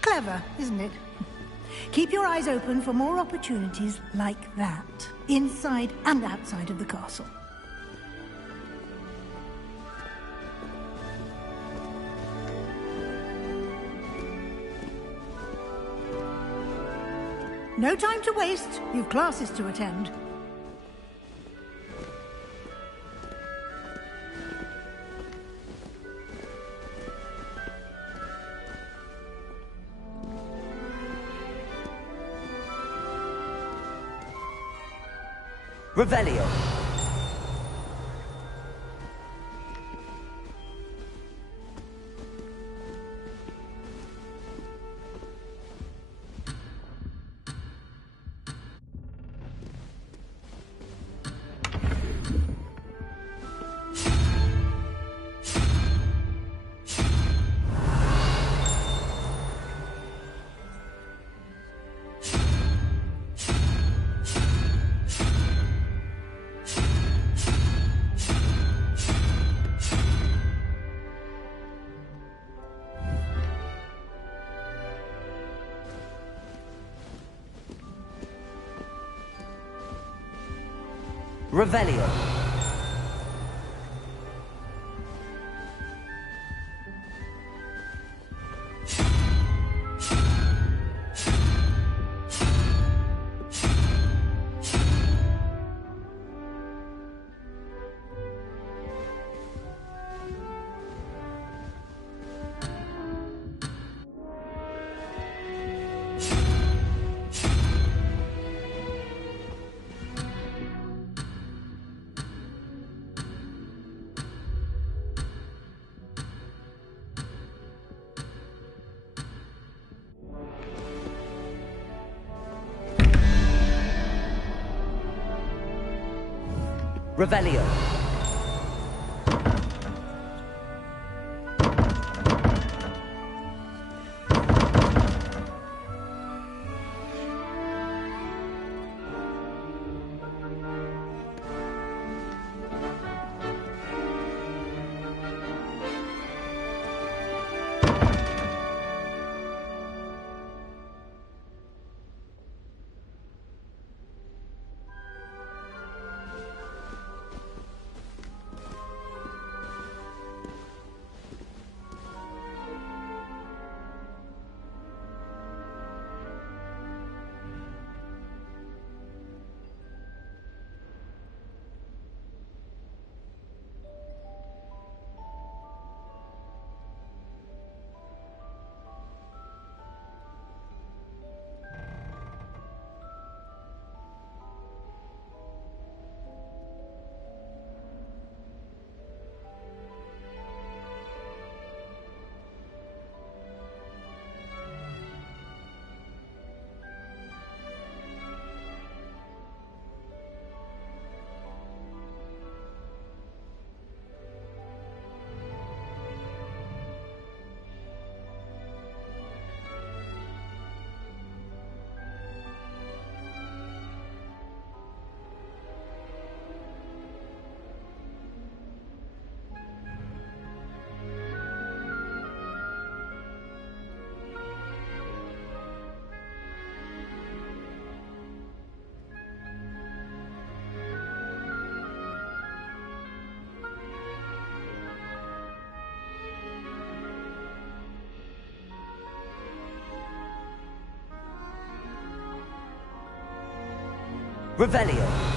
Clever, isn't it? Keep your eyes open for more opportunities like that, inside and outside of the castle. No time to waste. You've classes to attend. Revelio. Revelio. Revelio. Revelio.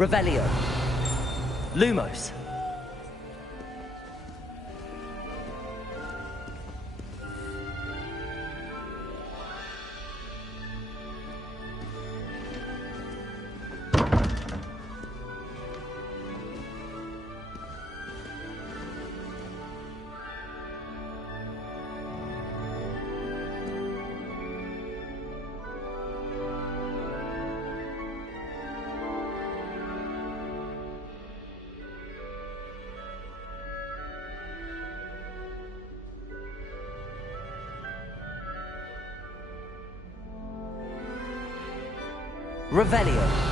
Revelio. Lumos. Revelio.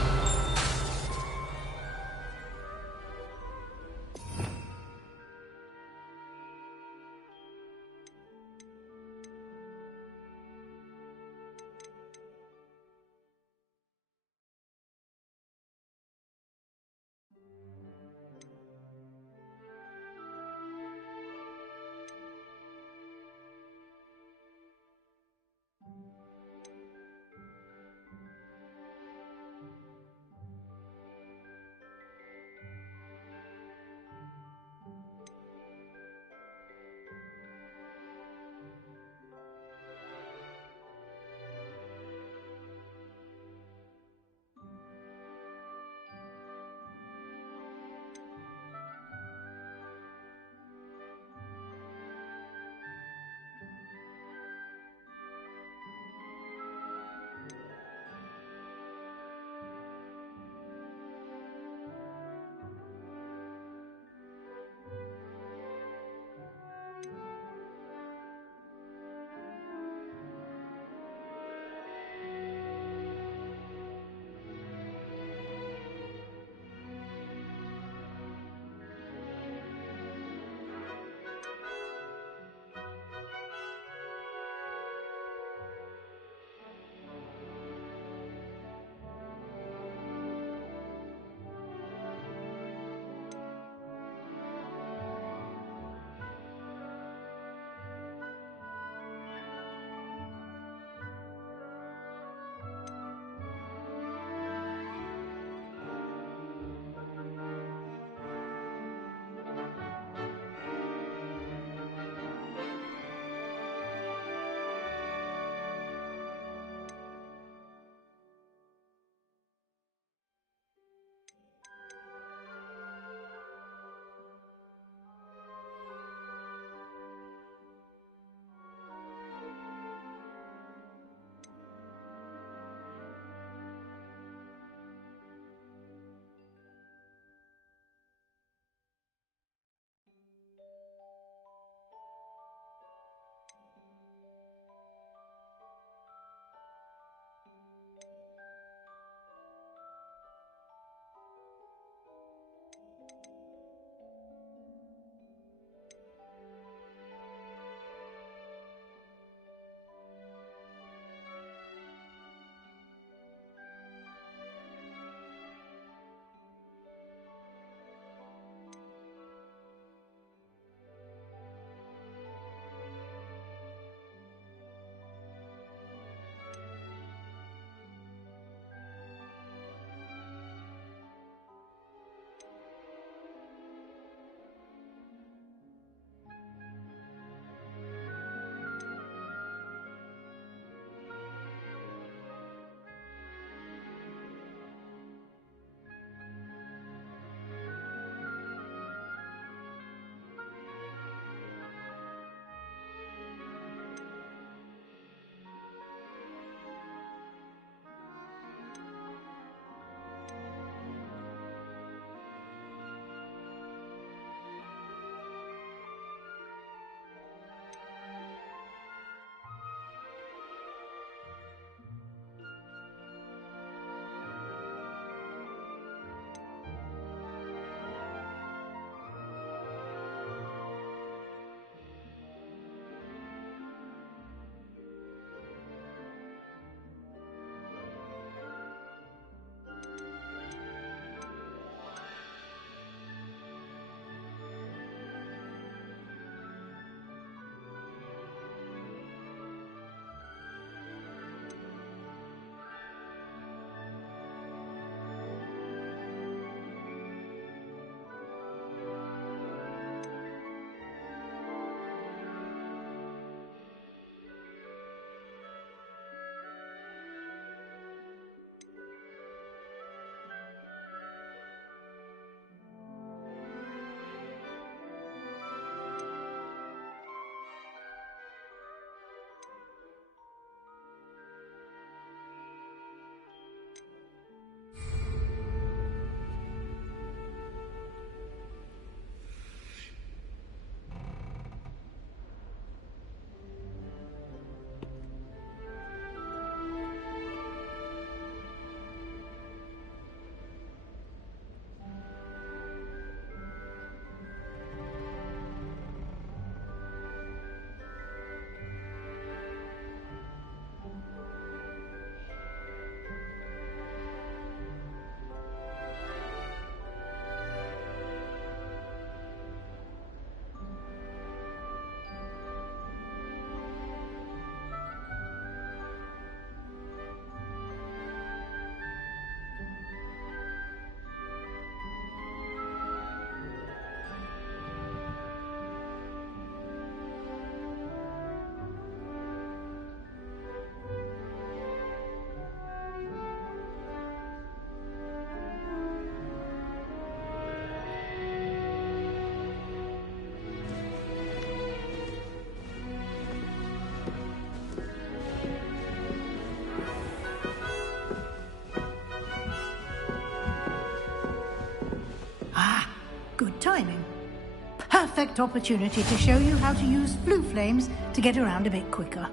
perfect opportunity to show you how to use blue flames to get around a bit quicker.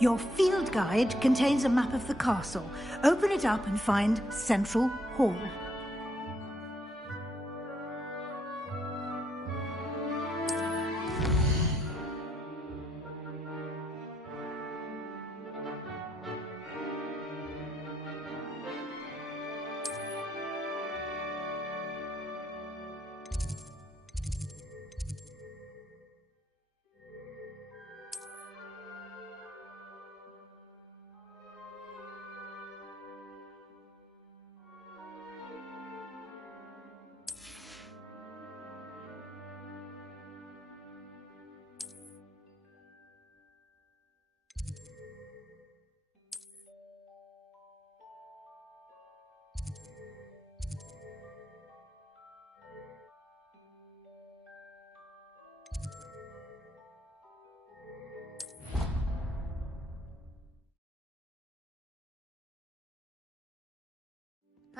Your field guide contains a map of the castle. Open it up and find Central Hall.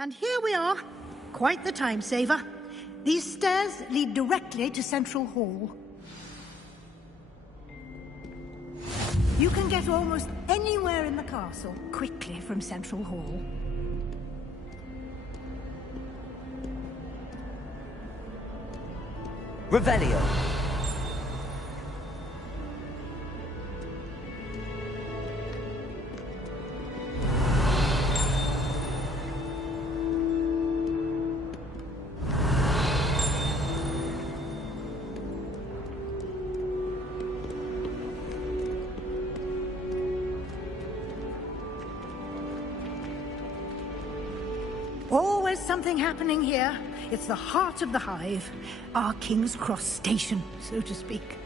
And here we are. Quite the time saver. These stairs lead directly to Central Hall. You can get almost anywhere in the castle quickly from Central Hall. Revelio. Always something happening here. It's the heart of the hive. Our King's Cross station, so to speak.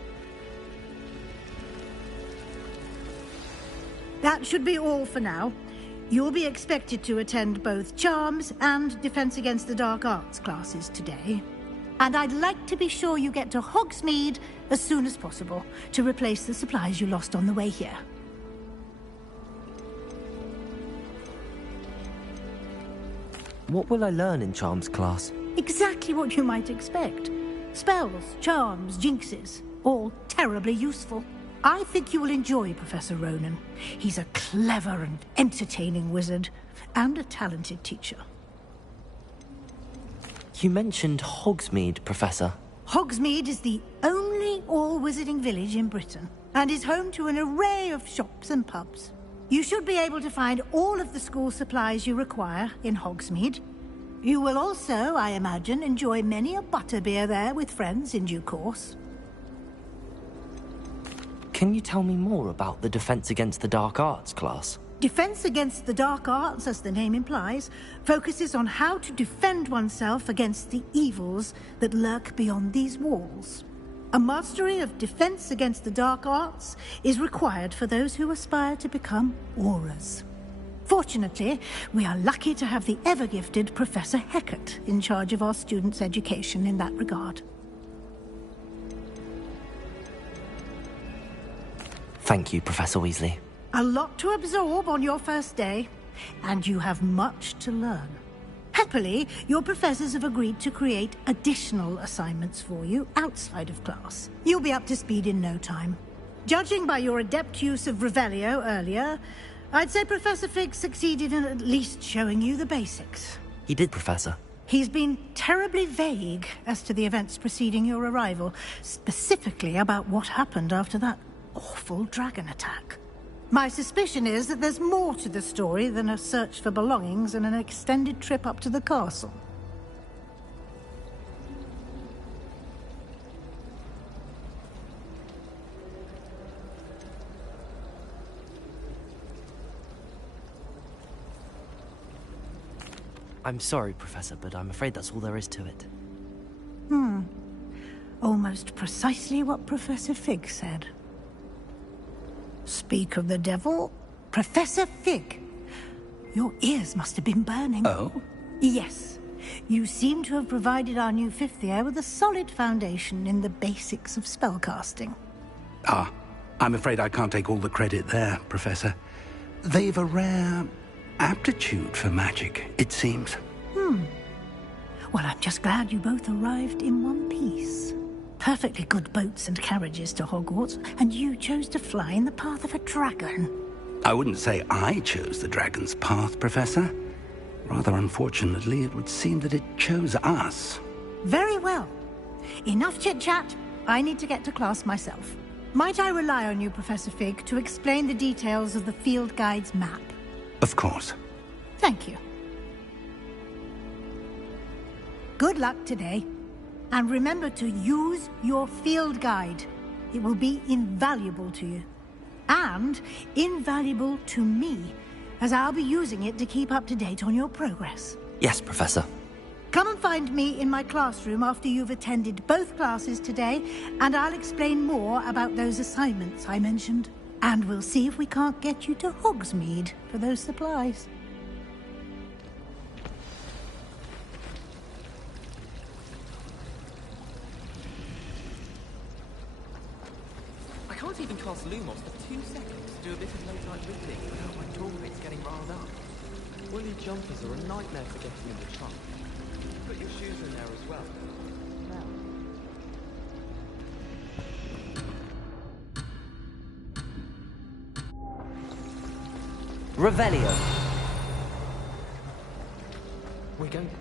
That should be all for now. You'll be expected to attend both Charms and Defense Against the Dark Arts classes today. And I'd like to be sure you get to Hogsmeade as soon as possible to replace the supplies you lost on the way here. What will I learn in Charms class? Exactly what you might expect. Spells, charms, jinxes, all terribly useful. I think you will enjoy Professor Ronan. He's a clever and entertaining wizard, and a talented teacher. You mentioned Hogsmeade, Professor. Hogsmeade is the only all-wizarding village in Britain, and is home to an array of shops and pubs. You should be able to find all of the school supplies you require in Hogsmeade. You will also, I imagine, enjoy many a butterbeer there with friends in due course. Can you tell me more about the Defense Against the Dark Arts class? Defense Against the Dark Arts, as the name implies, focuses on how to defend oneself against the evils that lurk beyond these walls. A mastery of Defense Against the Dark Arts is required for those who aspire to become Aurors. Fortunately, we are lucky to have the ever-gifted Professor Hecat in charge of our students' education in that regard. Thank you, Professor Weasley. A lot to absorb on your first day, and you have much to learn. Happily, your professors have agreed to create additional assignments for you outside of class. You'll be up to speed in no time. Judging by your adept use of Revelio earlier, I'd say Professor Fig succeeded in at least showing you the basics. He did, Professor. He's been terribly vague as to the events preceding your arrival, specifically about what happened after that awful dragon attack. My suspicion is that there's more to the story than a search for belongings and an extended trip up to the castle. I'm sorry, Professor, but I'm afraid that's all there is to it. Almost precisely what Professor Fig said. Speak of the devil, Professor Fig. Your ears must have been burning. Oh? Yes. You seem to have provided our new fifth year with a solid foundation in the basics of spellcasting. Ah, I'm afraid I can't take all the credit there, Professor. They've a rare aptitude for magic, it seems. Well, I'm just glad you both arrived in one piece. perfectly good boats and carriages to Hogwarts, and you chose to fly in the path of a dragon. I wouldn't say I chose the dragon's path, Professor. Rather unfortunately, it would seem that it chose us. Very well. Enough chit-chat. I need to get to class myself. Might I rely on you, Professor Fig, to explain the details of the field guide's map? Of course. Thank you. Good luck today. And remember to use your field guide. It will be invaluable to you. And invaluable to me, as I'll be using it to keep up to date on your progress. Yes, Professor. Come and find me in my classroom after you've attended both classes today, and I'll explain more about those assignments I mentioned. And we'll see if we can't get you to Hogsmeade for those supplies. I can't even cast Lumos for 2 seconds to do a bit of low-type reading without my toolkits getting riled up. Woolly jumpers are a nightmare for getting in the trunk. Put your shoes in there as well. Now. Revelio. We're going to...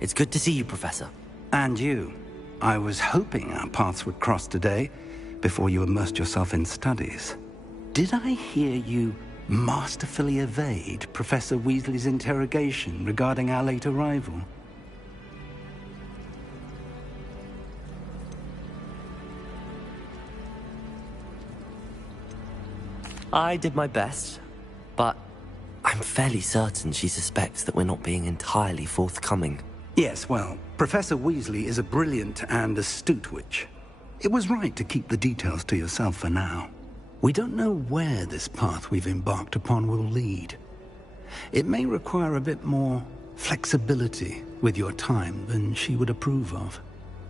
It's good to see you, Professor. And you. I was hoping our paths would cross today, before you immersed yourself in studies. Did I hear you masterfully evade Professor Weasley's interrogation regarding our late arrival? I did my best, but I'm fairly certain she suspects that we're not being entirely forthcoming. Yes, well, Professor Weasley is a brilliant and astute witch. It was right to keep the details to yourself for now. We don't know where this path we've embarked upon will lead. It may require a bit more flexibility with your time than she would approve of.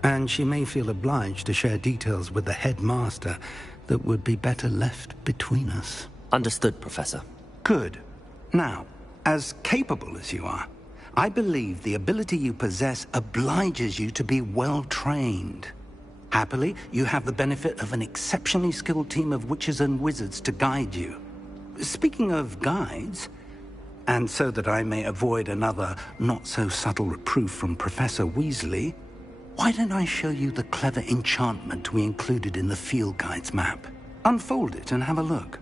And she may feel obliged to share details with the headmaster that would be better left between us. Understood, Professor. Good. Now, as capable as you are, I believe the ability you possess obliges you to be well-trained. Happily, you have the benefit of an exceptionally skilled team of witches and wizards to guide you. Speaking of guides, and so that I may avoid another not-so-subtle reproof from Professor Weasley, why don't I show you the clever enchantment we included in the field guide's map? Unfold it and have a look.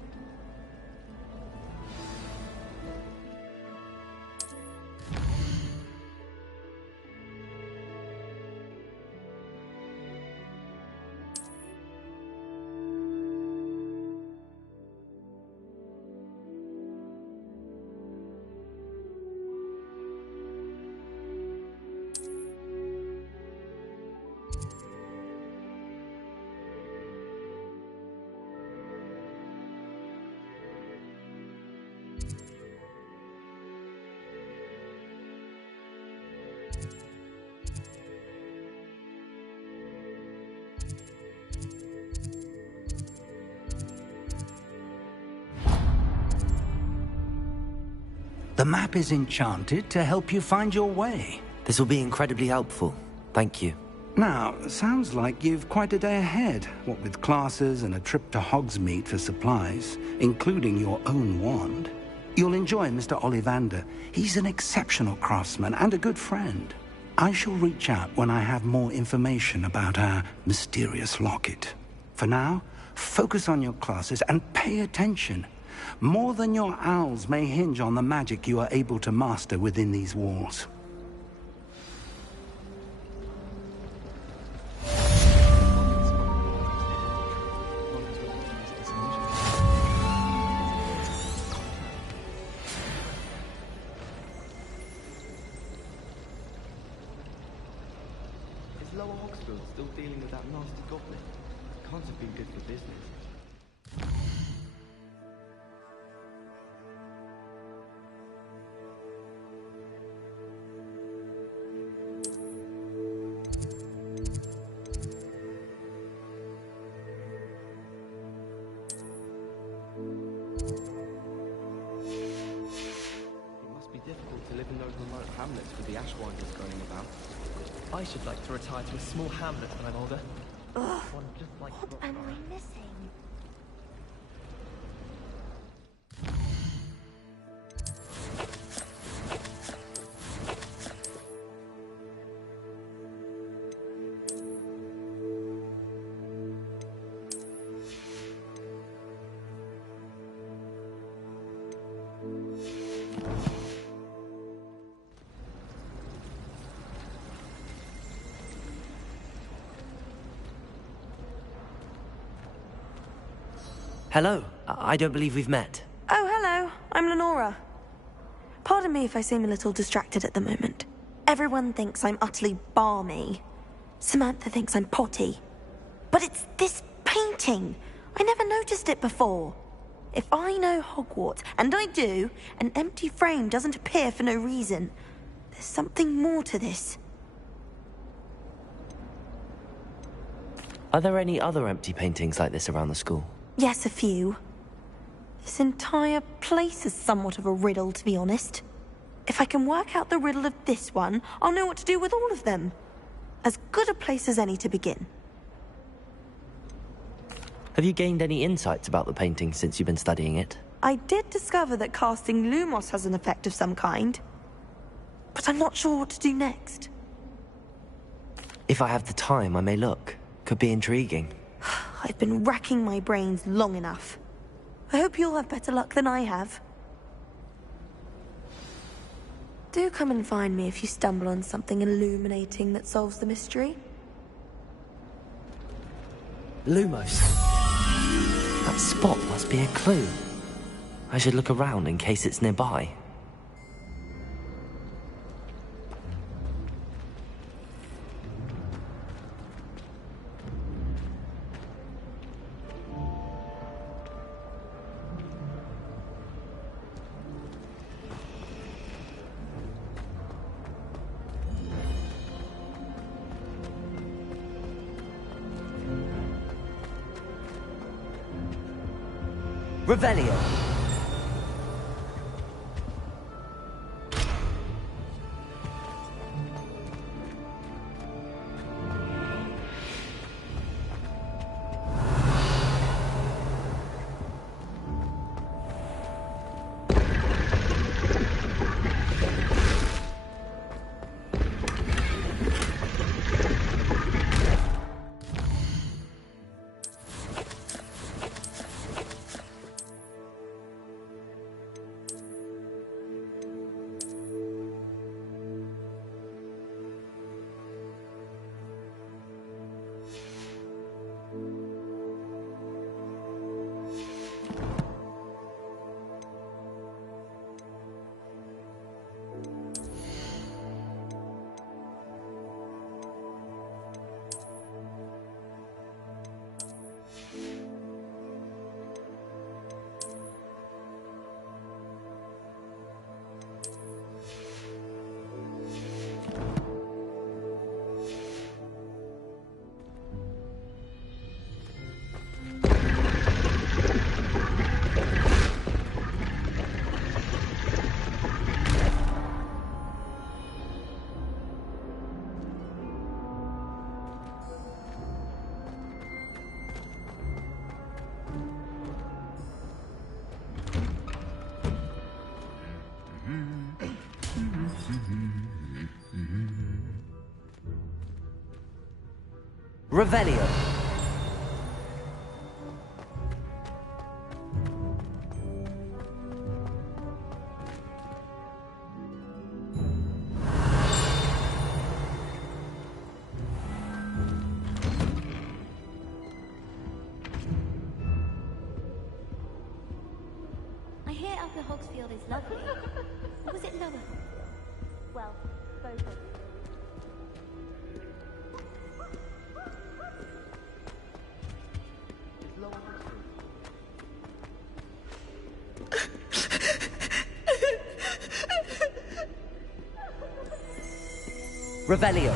The map is enchanted to help you find your way. This will be incredibly helpful. Thank you. Now, sounds like you've quite a day ahead, what with classes and a trip to Hogsmeade for supplies, including your own wand. You'll enjoy Mr. Ollivander. He's an exceptional craftsman and a good friend. I shall reach out when I have more information about our mysterious locket. For now, focus on your classes and pay attention. More than your owls may hinge on the magic you are able to master within these walls. Is Lower Hogsfield still dealing with that nasty goblin? Can't have been good for business. live in those remote hamlets with the Ashwinders going about. I should like to retire to a small hamlet when I'm older. Ugh, One just like what am I missing? Hello. I don't believe we've met. Oh, hello. I'm Lenora. Pardon me if I seem a little distracted at the moment. Everyone thinks I'm utterly balmy. Samantha thinks I'm potty. But it's this painting. I never noticed it before. If I know Hogwarts, and I do, an empty frame doesn't appear for no reason. There's something more to this. Are there any other empty paintings like this around the school? Yes, a few. This entire place is somewhat of a riddle, to be honest. If I can work out the riddle of this one, I'll know what to do with all of them. As good a place as any to begin. Have you gained any insights about the painting since you've been studying it? I did discover that casting Lumos has an effect of some kind. But I'm not sure what to do next. If I have the time, I may look. Could be intriguing. I've been racking my brains long enough. I hope you'll have better luck than I have. Do come and find me if you stumble on something illuminating that solves the mystery. Lumos. That spot must be a clue. I should look around in case it's nearby. Revelio. Revelio. I hear Upper Hogsfield is lovely. Or was it Lower? Well, both of them. Revelio.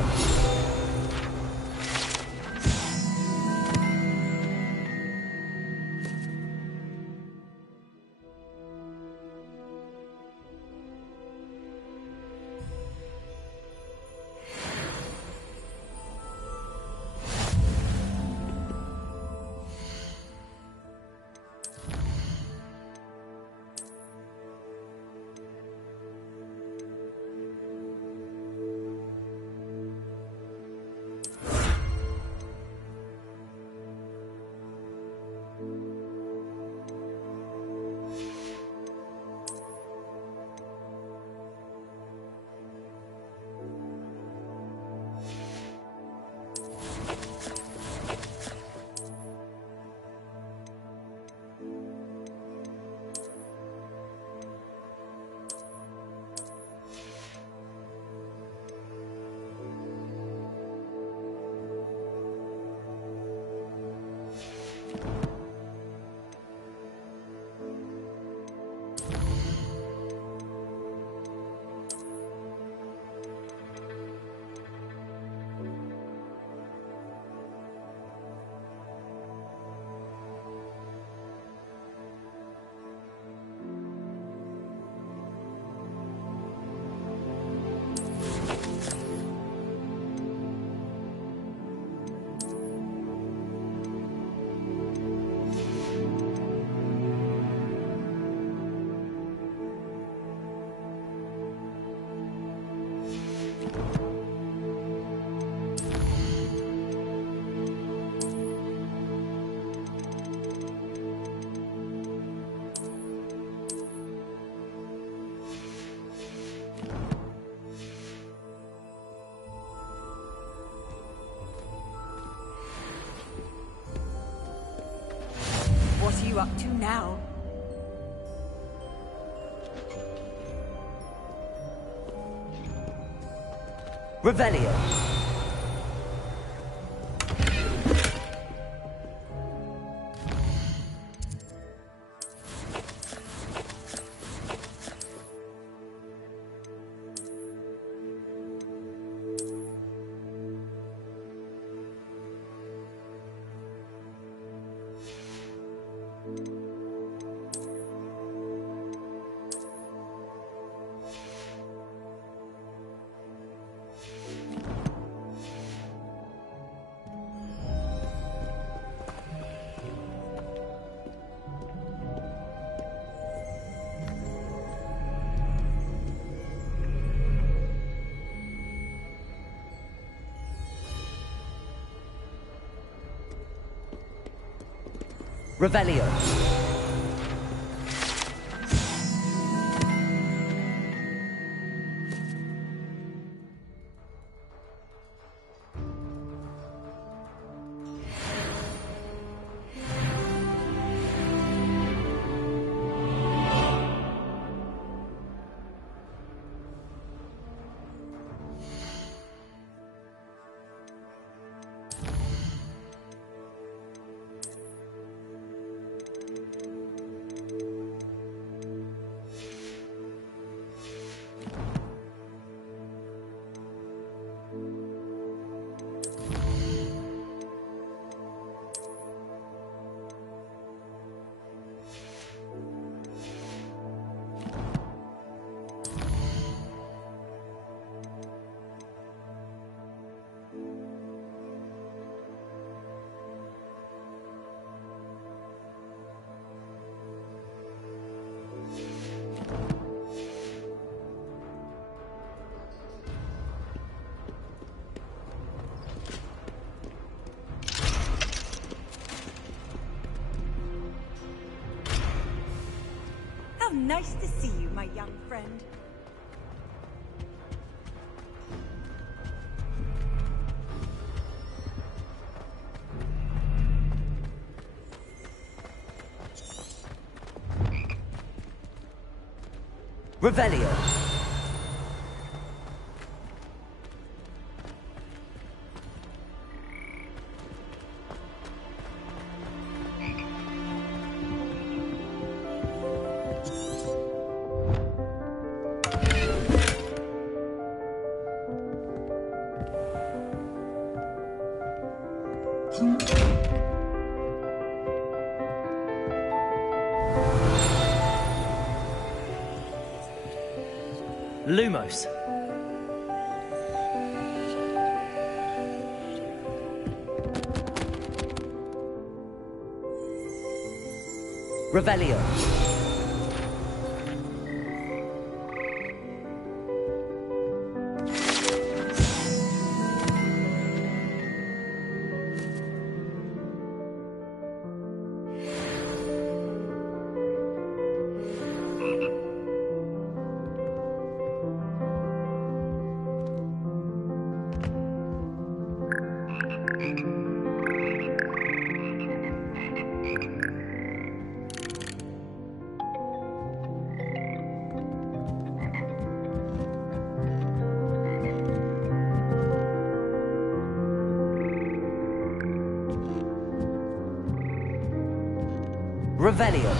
What are you up to now? Revelio. Revelio. Nice to see you, my young friend. Revelio. Lumos. Revelio. Revelio.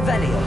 Revelio.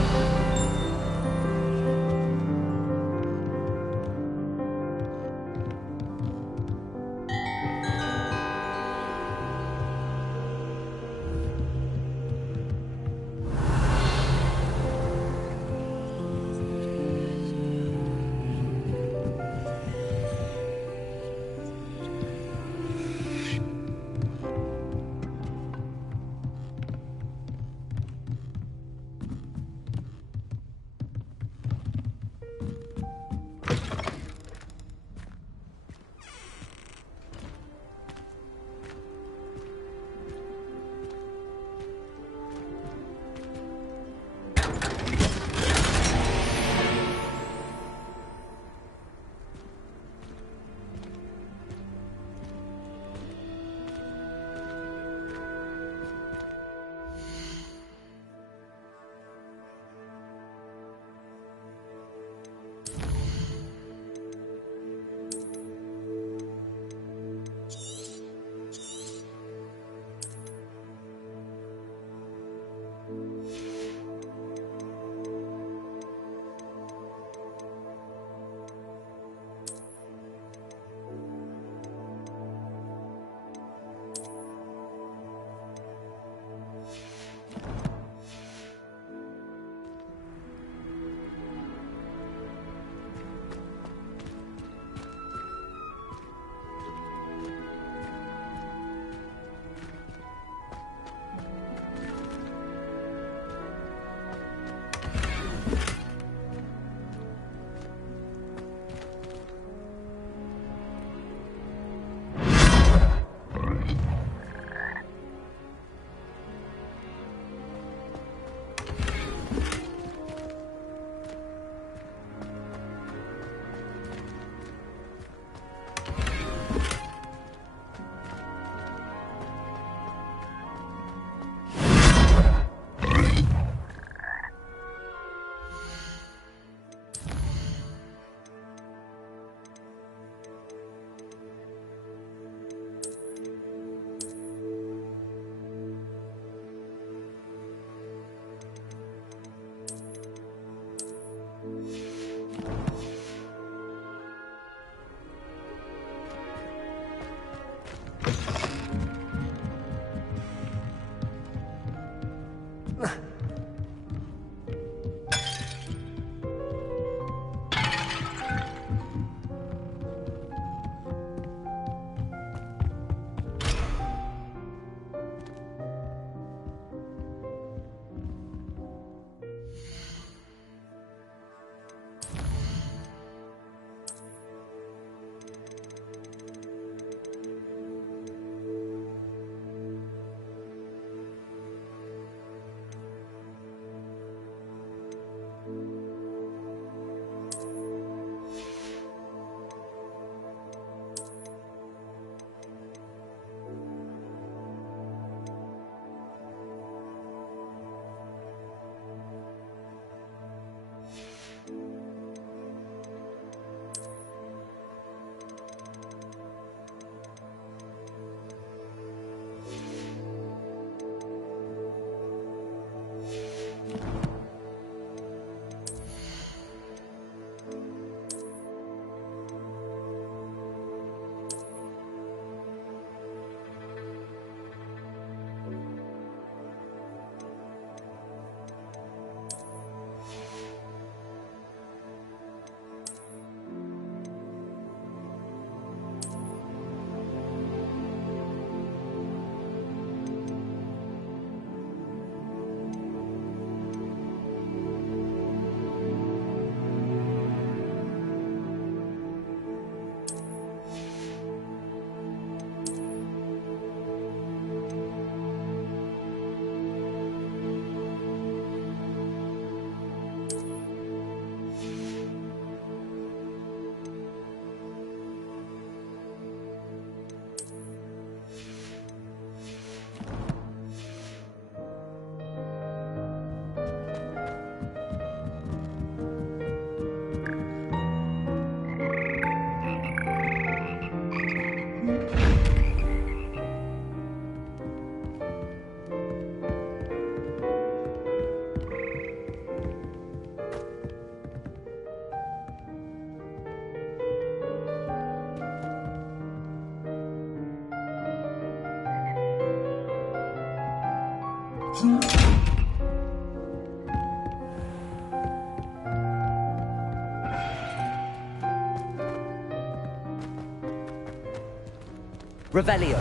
Revelio.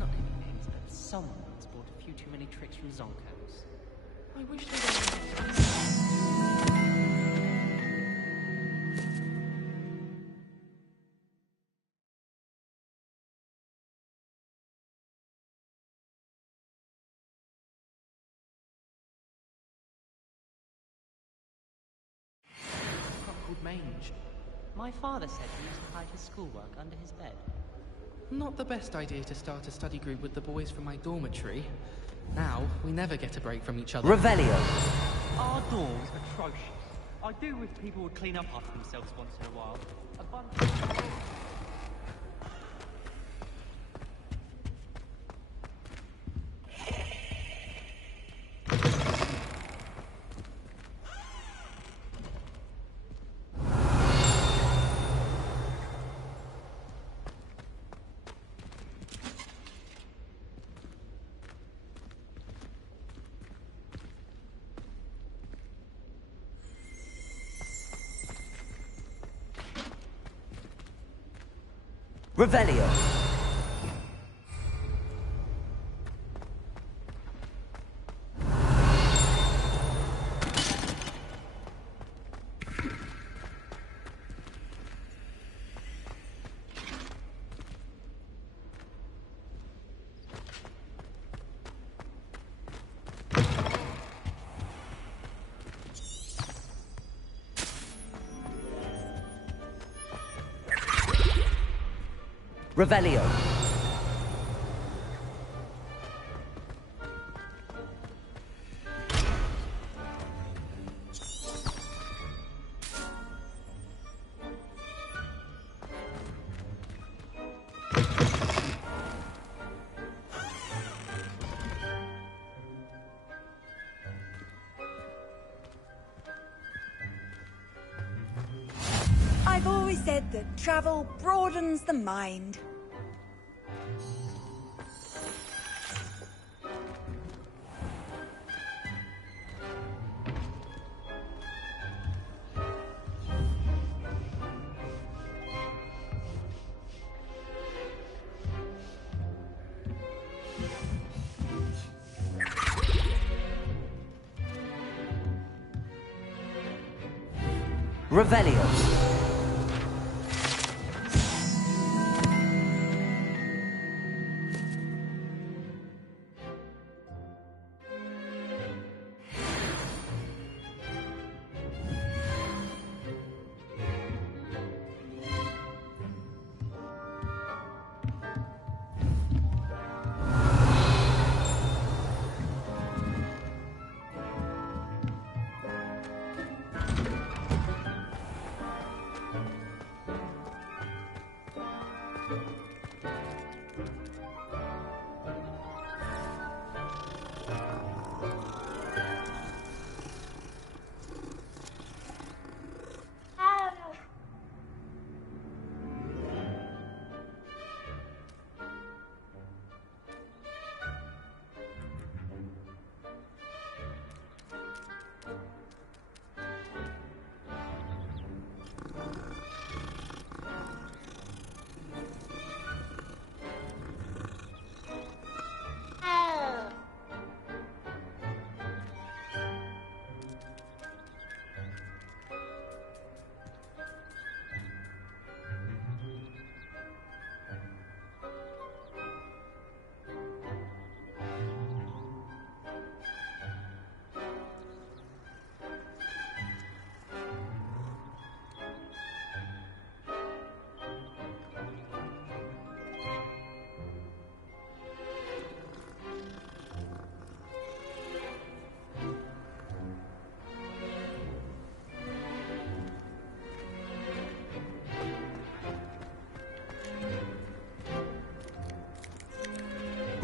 Not any names, but someone's bought a few too many tricks from Zonkos. I wish they called Mange. My father said he used to hide his schoolwork under his bed. Not the best idea to start a study group with the boys from my dormitory. Now, we never get a break from each other. Revelio. Our dorm was atrocious. I do wish people would clean up after themselves once in a while. A bunch of... Revelio. Revelio. I've always said that travel broadens the mind. Revelio.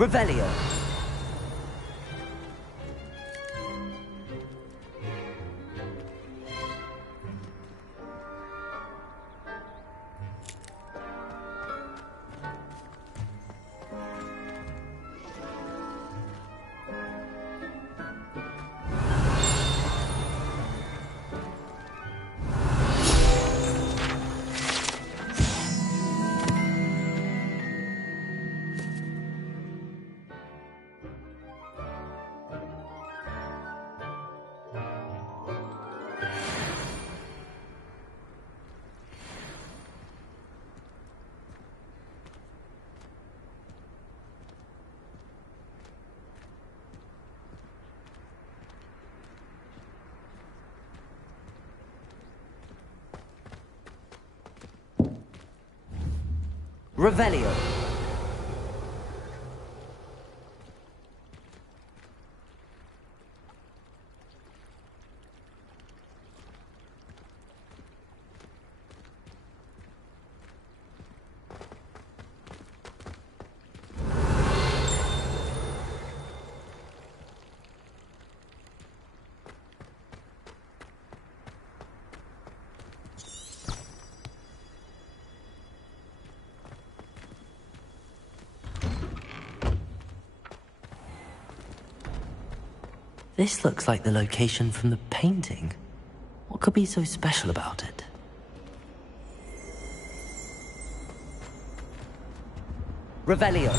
Revelio. Revelio. This looks like the location from the painting. What could be so special about it? Revelio.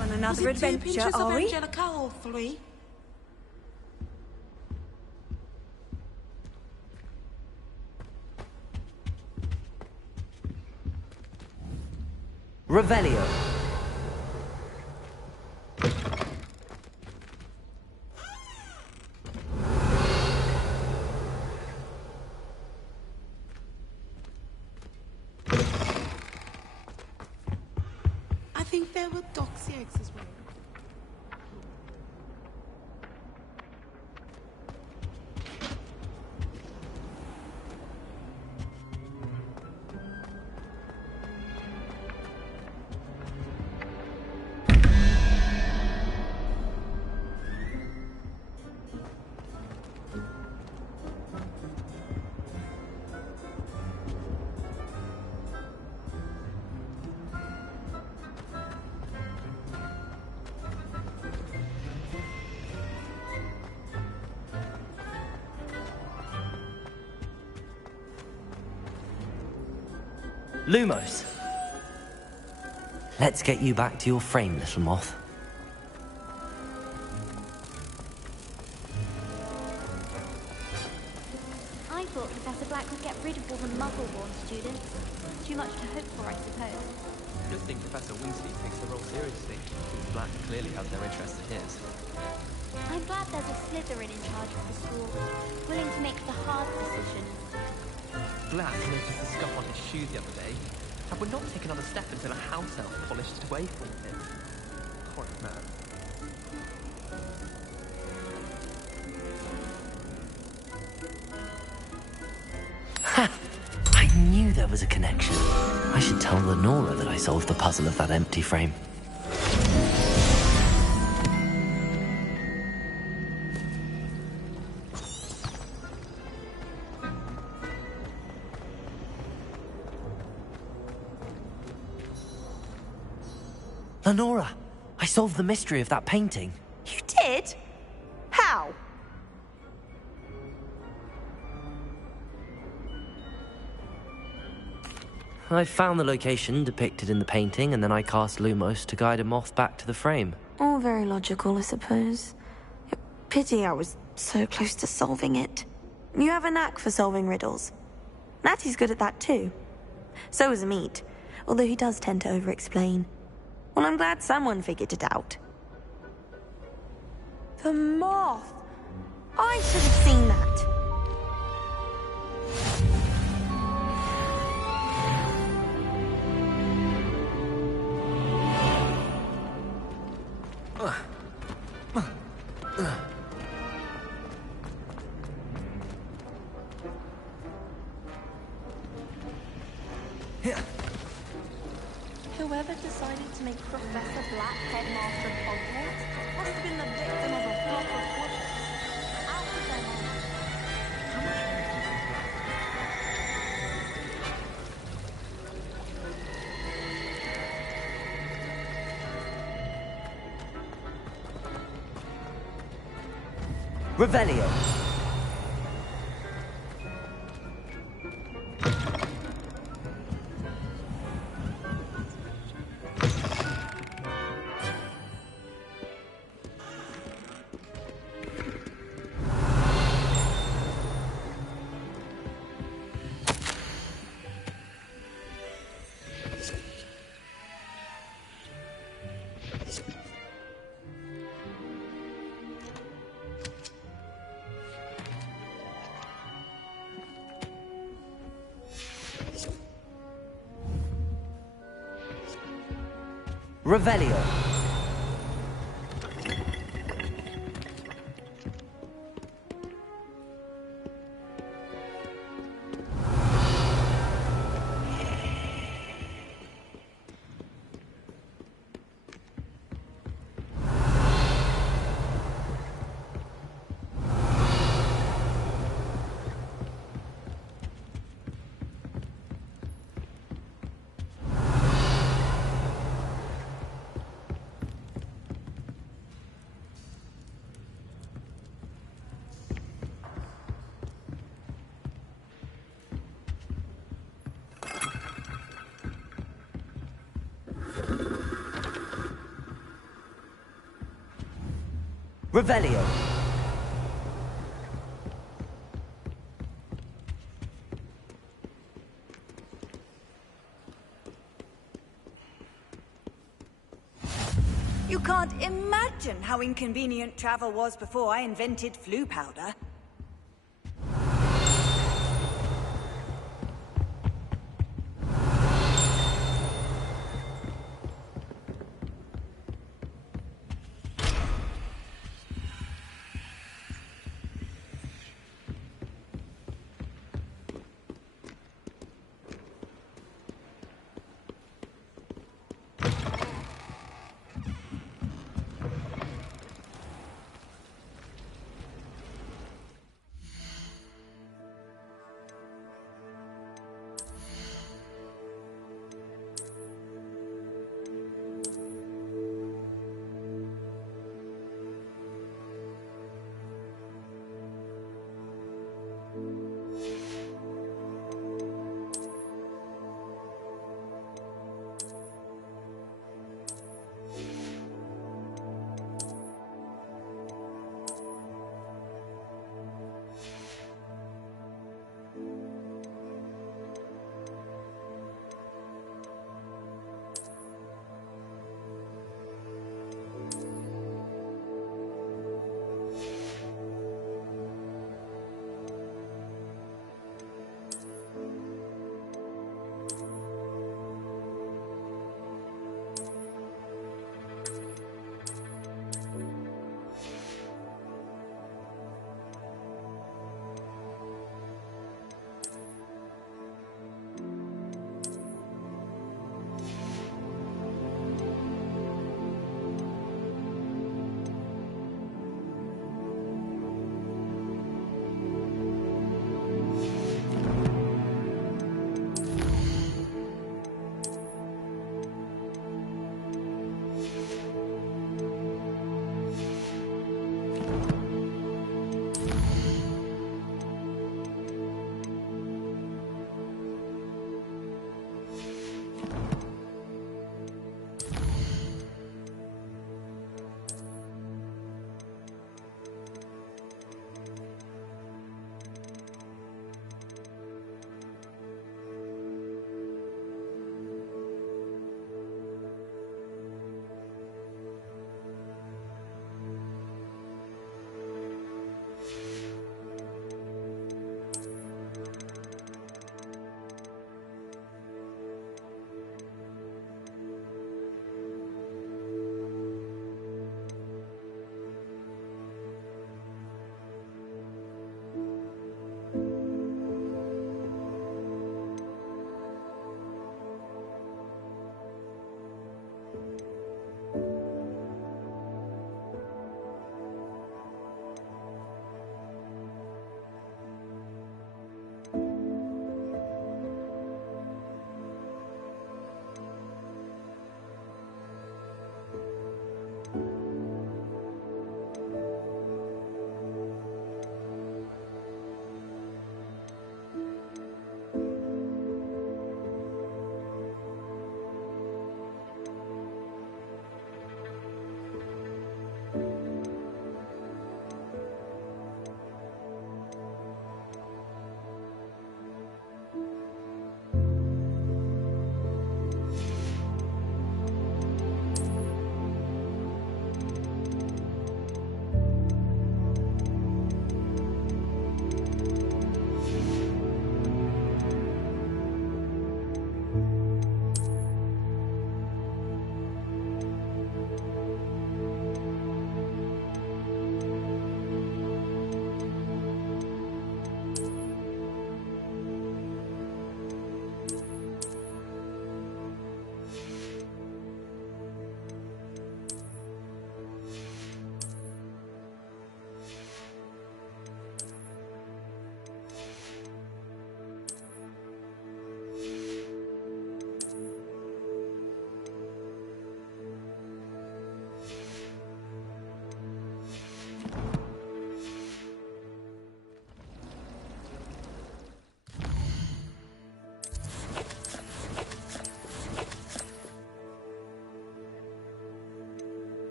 On another adventure, are we? Revelio. I think there were doxy eggs as well. Lumos. Let's get you back to your frame, little moth. I thought Professor Black would get rid of all the Muggle-born students. Too much to hope for, I suppose. Good thing Professor Weasley takes the role seriously. Black clearly has no interest in his. I'm glad there's a Slytherin in charge of the school, willing to make the hard decisions. Black noticed the scuff on his shoe the other day, and would not take another step until a house elf polished it away from him. Horrid man. Ha! I knew there was a connection. I should tell Lenora that I solved the puzzle of that empty frame. Lenora, I solved the mystery of that painting. You did? How? I found the location depicted in the painting, and then I cast Lumos to guide a moth back to the frame. All very logical, I suppose. Pity I was so close to solving it. You have a knack for solving riddles. Natty's good at that too. So is Amit, although he does tend to over-explain. Well, I'm glad someone figured it out. The moth! I should have seen that. Whoever decided to make Professor Black headmaster of Hogwarts must have been the victim of a flock of witches. Out of their minds. How much Revelio. Revelio. Revelio. You can't imagine how inconvenient travel was before I invented flu powder.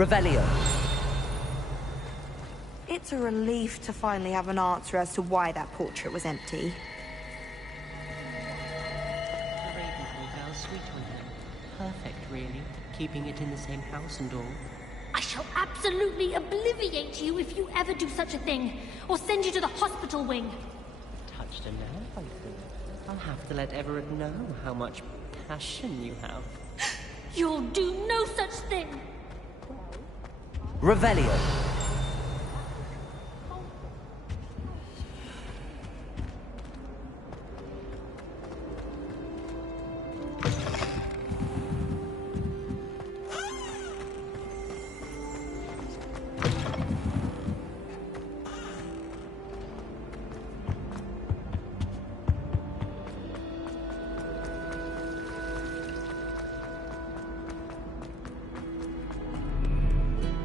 Revelio. It's a relief to finally have an answer as to why that portrait was empty. The Ravenhall girl, sweet on him. Perfect, really. Keeping it in the same house and all. I shall absolutely obliviate you if you ever do such a thing, or send you to the hospital wing. Touched a nerve, I think. I'll have to let Everett know how much passion you have. You'll do no such thing! Revelio.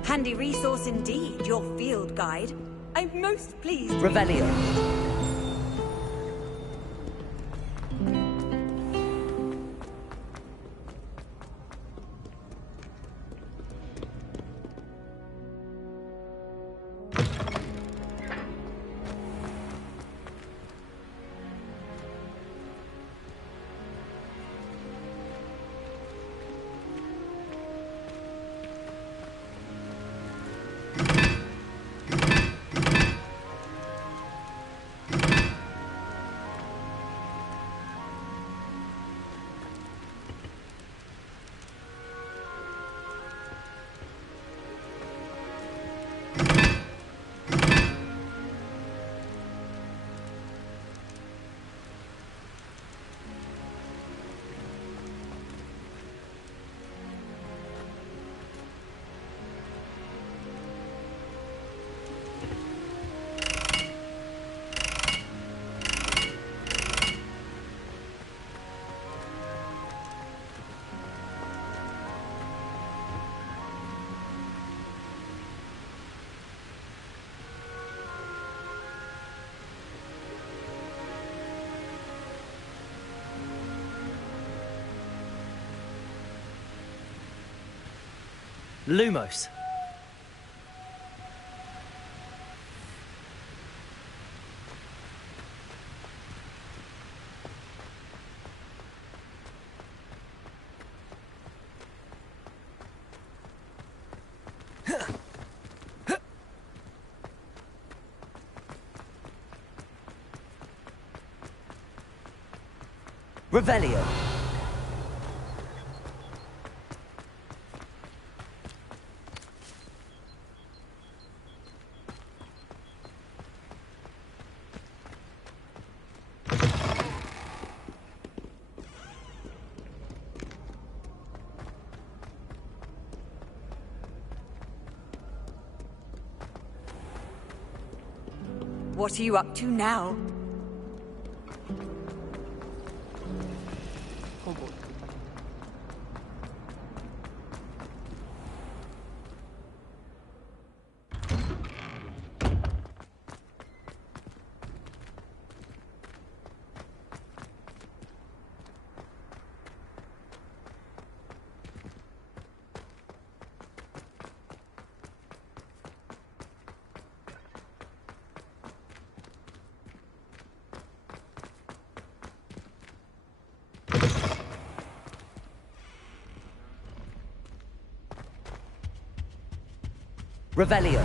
Handy resource indeed, your field guide. I'm most pleased. Revelio. Lumos. Revelio. What are you up to now? Revelio.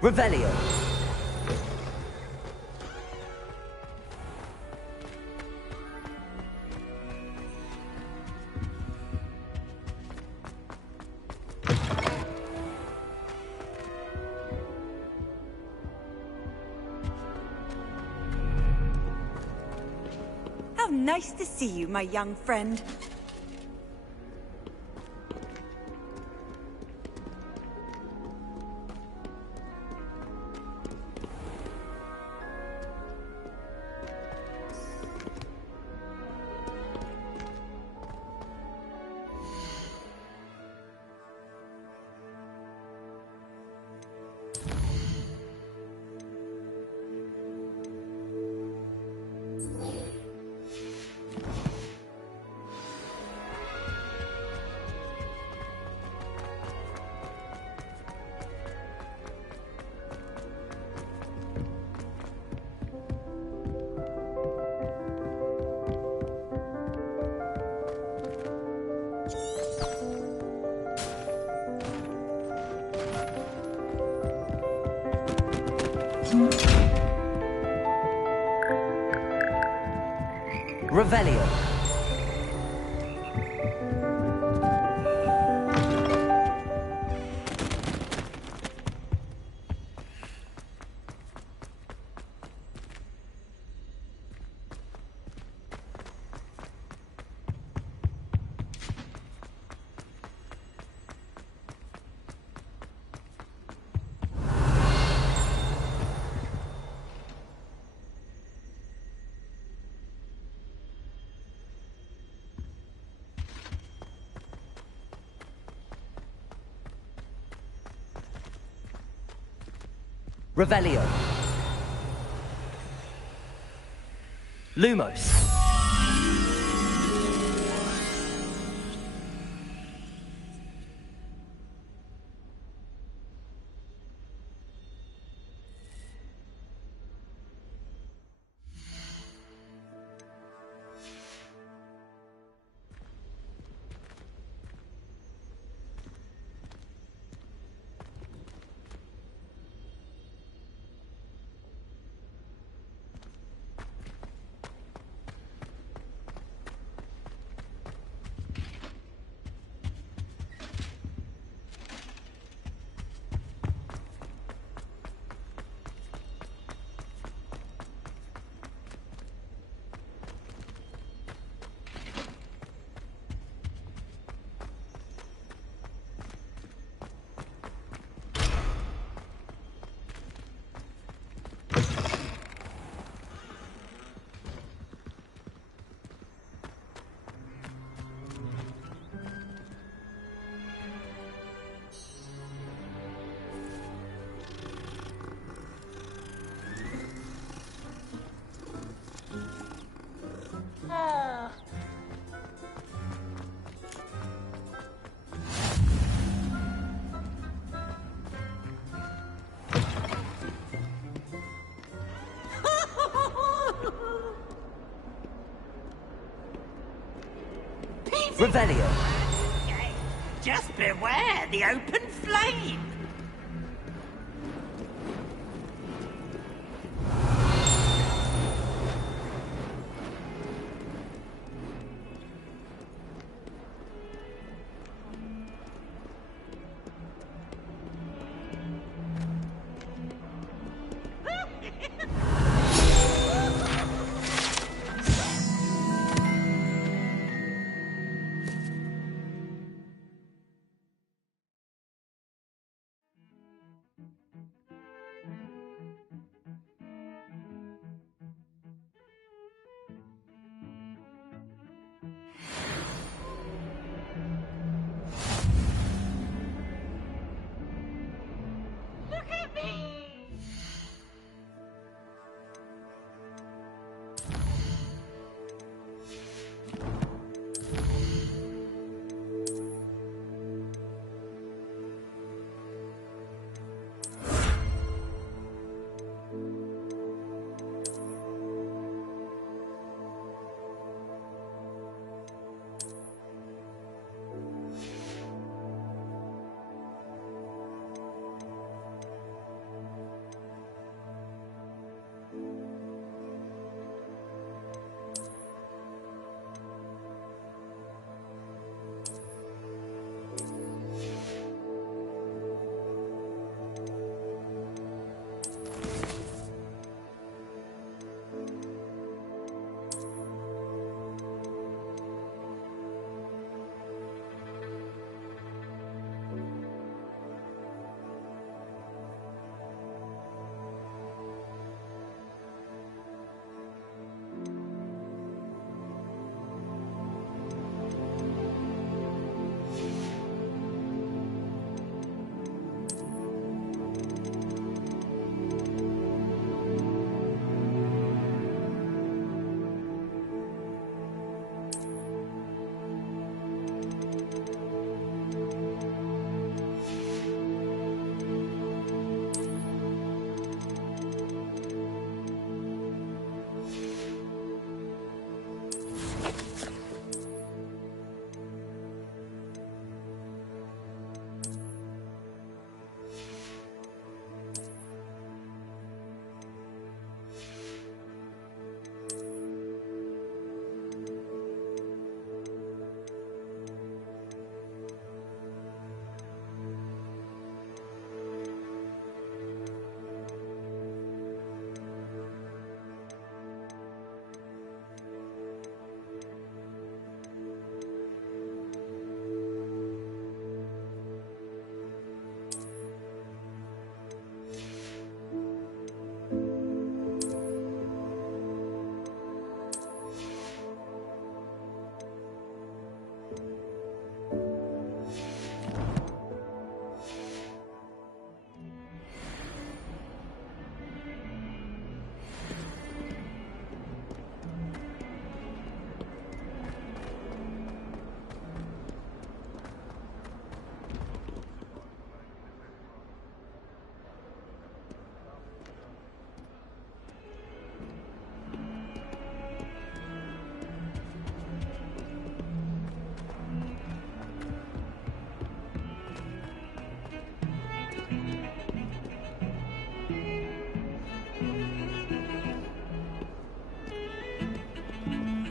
Revelio. nice to see you, my young friend. Revelio. Revelio. Lumos. Revelio. Just beware the open flame!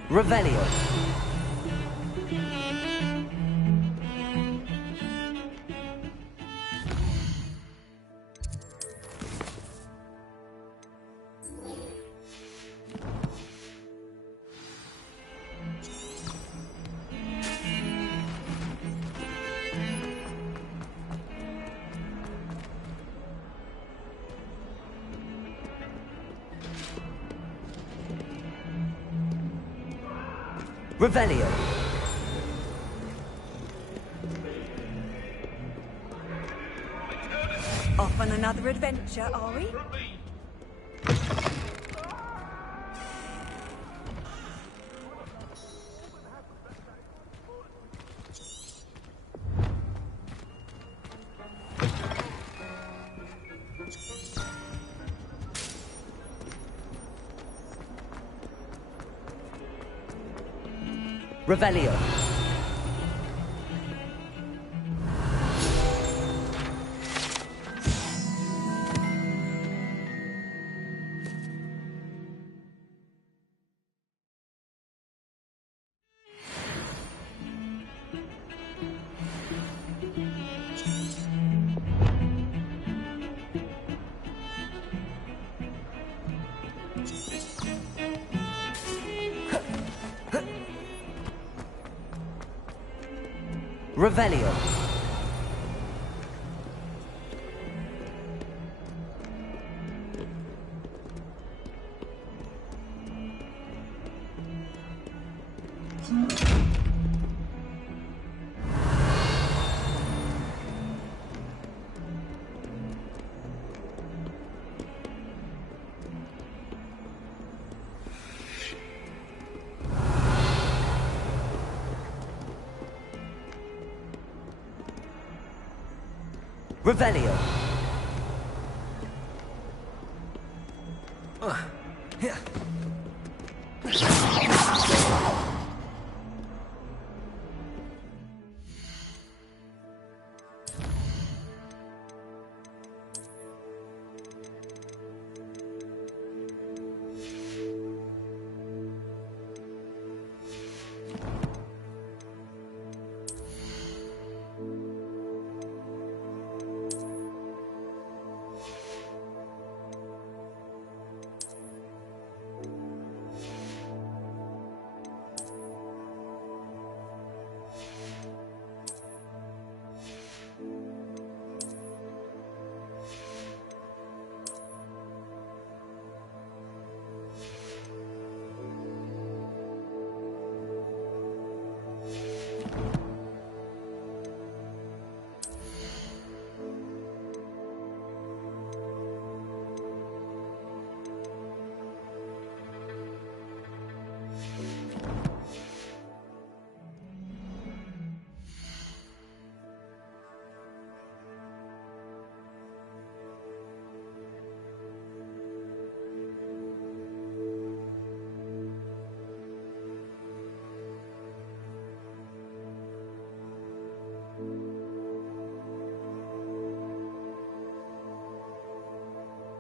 Revelio. Revelio. Off on another adventure, are we? Revelio. Revelio. Revelio. Yeah.